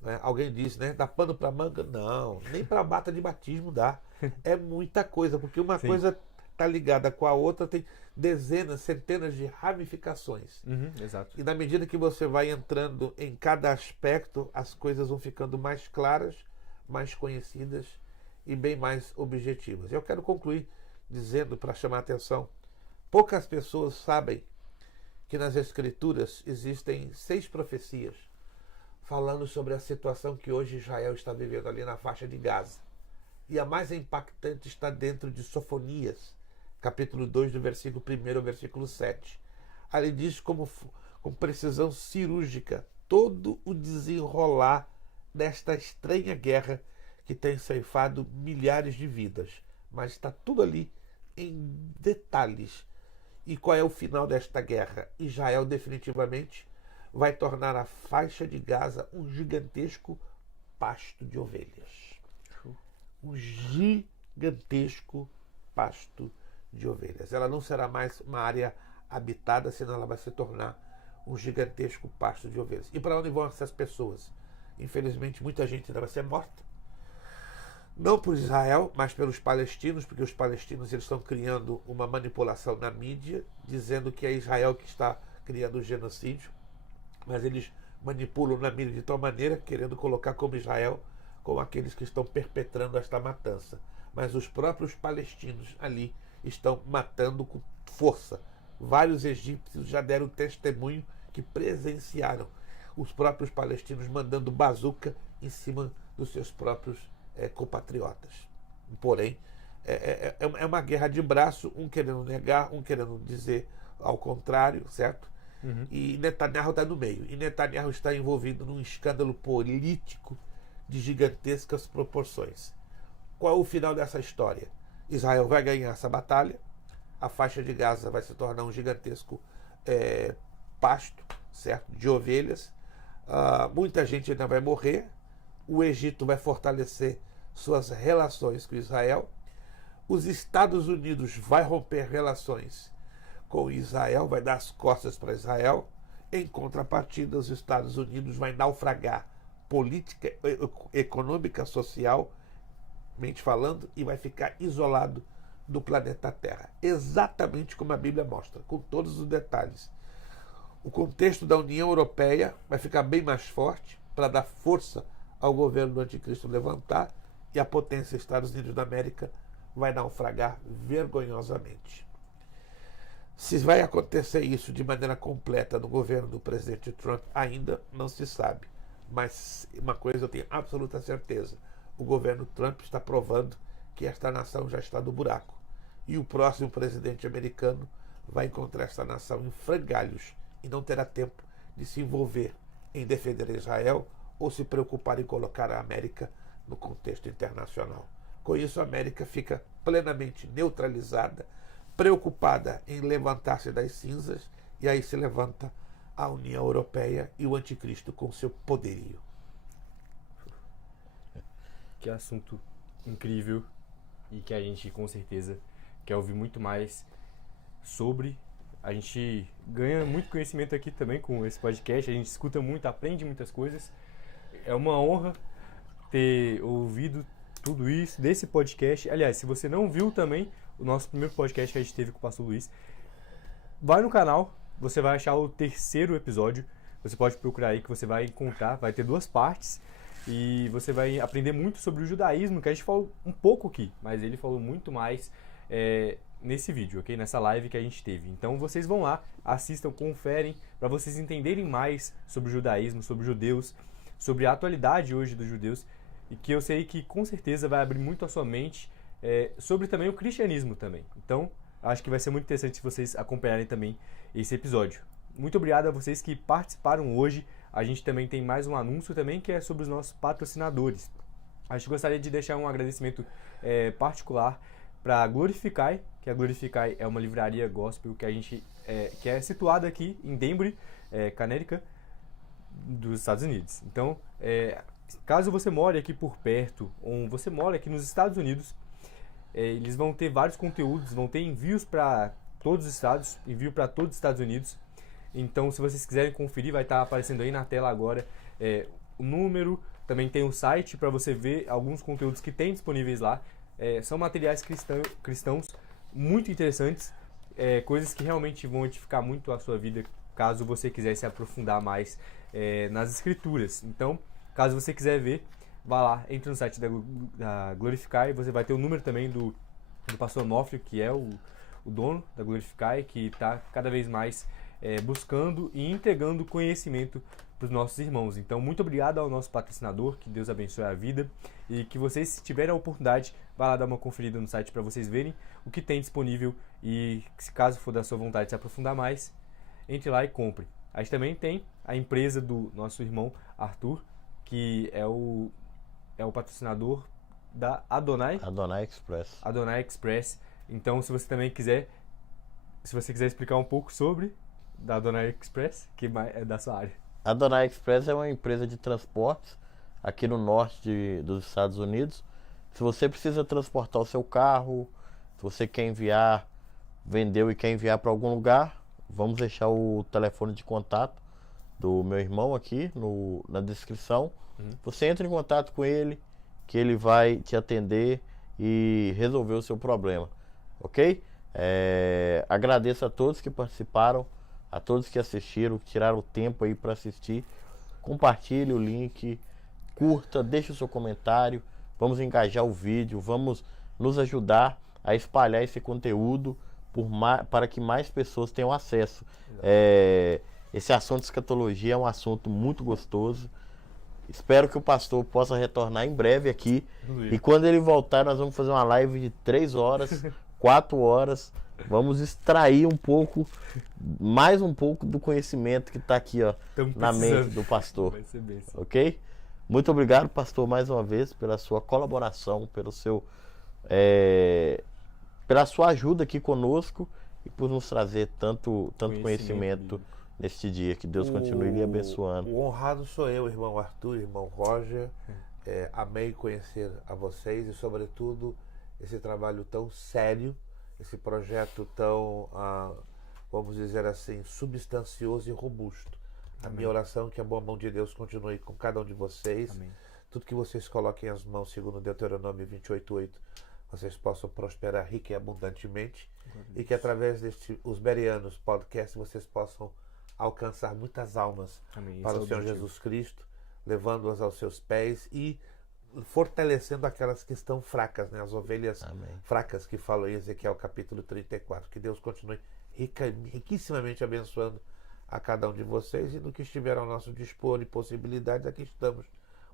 Né? Alguém diz, né? Dá pano para manga? Não, nem para bata de batismo dá. É muita coisa, porque uma coisa está ligada com a outra, tem dezenas, centenas de ramificações. Exato. E na medida que você vai entrando em cada aspecto, as coisas vão ficando mais claras, mais conhecidas e bem mais objetivas. Eu quero concluir dizendo, para chamar a atenção, poucas pessoas sabem que nas Escrituras existem 6 profecias falando sobre a situação que hoje Israel está vivendo ali na faixa de Gaza. E a mais impactante está dentro de Sofonias, capítulo 2, do versículo 1 ao versículo 7. Ali diz com precisão cirúrgica todo o desenrolar desta estranha guerra que tem ceifado milhares de vidas. Mas está tudo ali em detalhes. E qual é o final desta guerra? Israel definitivamente vai tornar a faixa de Gaza um gigantesco pasto de ovelhas. Um gigantesco pasto de ovelhas. Ela não será mais uma área habitada, senão ela vai se tornar um gigantesco pasto de ovelhas. E para onde vão essas pessoas? Infelizmente, muita gente ainda vai ser morta. Não por Israel, mas pelos palestinos, porque os palestinos eles estão criando uma manipulação na mídia, dizendo que é Israel que está criando o genocídio. mas eles manipulam na mídia de tal maneira, querendo colocar como Israel, como aqueles que estão perpetrando esta matança. Mas os próprios palestinos ali estão matando com força. Vários egípcios já deram testemunho que presenciaram os próprios palestinos mandando bazuca em cima dos seus próprios compatriotas. Porém, é uma guerra de braço, um querendo negar, um querendo dizer ao contrário, certo? Uhum. E Netanyahu está no meio. E Netanyahu está envolvido num escândalo político de gigantescas proporções. Qual é o final dessa história? Israel vai ganhar essa batalha, a faixa de Gaza vai se tornar um gigantesco pasto, certo? De ovelhas. Muita gente ainda vai morrer. O Egito vai fortalecer suas relações com Israel. Os Estados Unidos vai romper relações com Israel, vai dar as costas para Israel. Em contrapartida, os Estados Unidos vai naufragar política, econômica, socialmente falando, e vai ficar isolado do planeta Terra. Exatamente como a Bíblia mostra, com todos os detalhes. O contexto da União Europeia vai ficar bem mais forte para dar força ao governo do anticristo levantar, e a potência Estados Unidos da América vai naufragar vergonhosamente. Se vai acontecer isso de maneira completa no governo do presidente Trump, ainda não se sabe. Mas uma coisa eu tenho absoluta certeza: o governo Trump está provando que esta nação já está no buraco. E o próximo presidente americano vai encontrar esta nação em frangalhos e não terá tempo de se envolver em defender Israel ou se preocupar em colocar a América no contexto internacional. Com isso, a América fica plenamente neutralizada, preocupada em levantar-se das cinzas, e aí se levanta a União Europeia e o anticristo com seu poderio. Que assunto incrível, e que a gente com certeza quer ouvir muito mais sobre. A gente ganha muito conhecimento aqui também com esse podcast, a gente escuta muito, aprende muitas coisas. É uma honra ter ouvido tudo isso desse podcast. Aliás, se você não viu também o nosso primeiro podcast que a gente teve com o pastor Luiz, vai no canal, você vai achar o 3º episódio. Você pode procurar aí que você vai encontrar, vai ter 2 partes. E você vai aprender muito sobre o judaísmo, que a gente falou um pouco aqui, mas ele falou muito mais nesse vídeo, ok? Nessa live que a gente teve. Então vocês vão lá, assistam, conferem, para vocês entenderem mais sobre o judaísmo, sobre os judeus, sobre a atualidade hoje dos judeus, e que eu sei que com certeza vai abrir muito a sua mente sobre também o cristianismo também. Então, acho que vai ser muito interessante se vocês acompanharem também esse episódio. Muito obrigado a vocês que participaram hoje. A gente também tem mais um anúncio também, que é sobre os nossos patrocinadores. A gente gostaria de deixar um agradecimento particular para a Glorify, que a Glorify é uma livraria gospel que a gente que é situada aqui em Denver, Connecticut, dos Estados Unidos. Então, caso você more aqui por perto, ou você mora aqui nos Estados Unidos, eles vão ter vários conteúdos, vão ter envios para todos os estados, envio para todos os Estados Unidos. Então, se vocês quiserem conferir, vai estar aparecendo aí na tela agora o número. Também tem um site para você ver alguns conteúdos que tem disponíveis lá. São materiais cristãos muito interessantes, coisas que realmente vão edificar muito a sua vida, caso você quiser se aprofundar mais nas escrituras. Então, caso você quiser ver, vá lá, entre no site da Glorify. Você vai ter o número também do pastor Onofre, que é o dono da Glorify, que está cada vez mais buscando e entregando conhecimento para os nossos irmãos. Então, muito obrigado ao nosso patrocinador, que Deus abençoe a vida, e que vocês, se tiverem a oportunidade, vá lá dar uma conferida no site para vocês verem o que tem disponível, e se caso for da sua vontade se aprofundar mais, entre lá e compre. A gente também tem a empresa do nosso irmão Arthur, que é o patrocinador da Adonai Express. Então, se você também quiser explicar um pouco sobre da Adonai Express, que é da sua área. A Adonai Express é uma empresa de transportes aqui no norte dos Estados Unidos. Se você precisa transportar o seu carro, se você quer enviar, vendeu e quer enviar para algum lugar, vamos deixar o telefone de contato do meu irmão aqui na descrição. Você entra em contato com ele, que ele vai te atender e resolver o seu problema, ok? Agradeço a todos que participaram a todos que assistiram, que tiraram o tempo aí para assistir. Compartilhe o link, curta, deixe o seu comentário. Vamos engajar o vídeo, vamos nos ajudar a espalhar esse conteúdo para que mais pessoas tenham acesso. Esse assunto de escatologia é um assunto muito gostoso. Espero que o pastor possa retornar em breve aqui. E quando ele voltar, nós vamos fazer uma live de 3 horas, 4 horas. Vamos extrair mais um pouco do conhecimento que está aqui, ó, na mente do pastor. Vai ser bênção. Ok? Muito obrigado, pastor, mais uma vez, pela sua colaboração, pela sua ajuda aqui conosco e por nos trazer tanto conhecimento neste dia. Que Deus continue lhe abençoando. O honrado sou eu, irmão Arthur, irmão Roger. Amei conhecer a vocês e, sobretudo, esse trabalho tão sério, esse projeto tão, vamos dizer assim, substancioso e robusto. A minha oração é que a boa mão de Deus continue com cada um de vocês. Amém. Tudo que vocês coloquem as mãos, segundo Deuteronômio 28:8, vocês possam prosperar rica e abundantemente. E que através os Bereanos Podcast vocês possam alcançar muitas almas para o Senhor Jesus Cristo, levando-as aos seus pés e fortalecendo aquelas que estão fracas, né? As ovelhas fracas que falam em Ezequiel capítulo 34. Que Deus continue riquissimamente abençoando a cada um de vocês, e no que estiver ao nosso dispor e possibilidades, aqui estamos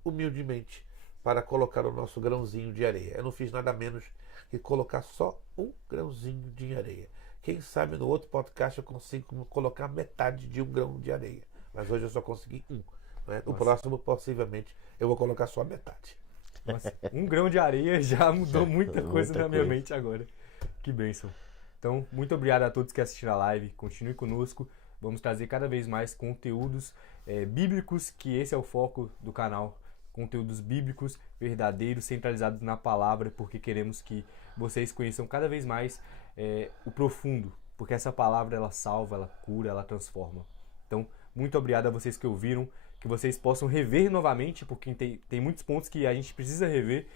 humildemente para colocar o nosso grãozinho de areia. Eu não fiz nada menos que colocar só um grãozinho de areia. Quem sabe no outro podcast eu consigo colocar metade de um grão de areia, mas hoje eu só consegui um, né? O próximo, possivelmente, eu vou colocar só a metade. Nossa, um grão de areia já mudou muita coisa na minha mente agora. Que bênção. Então, muito obrigado a todos que assistiram a live. Continue conosco. Vamos trazer cada vez mais conteúdos bíblicos, que esse é o foco do canal. Conteúdos bíblicos, verdadeiros, centralizados na palavra, porque queremos que vocês conheçam cada vez mais o profundo, porque essa palavra ela salva, ela cura, ela transforma. Então, muito obrigado a vocês que ouviram, que vocês possam rever novamente, porque tem muitos pontos que a gente precisa rever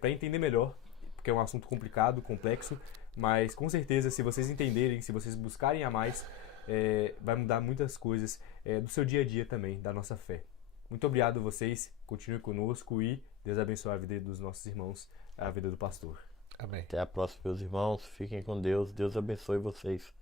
para entender melhor, porque é um assunto complicado, complexo, mas com certeza, se vocês entenderem, se vocês buscarem a mais, vai mudar muitas coisas do seu dia a dia também, da nossa fé. Muito obrigado a vocês, continue conosco e Deus abençoe a vida dos nossos irmãos, a vida do pastor. Amém. Até a próxima, meus irmãos. Fiquem com Deus. Deus abençoe vocês.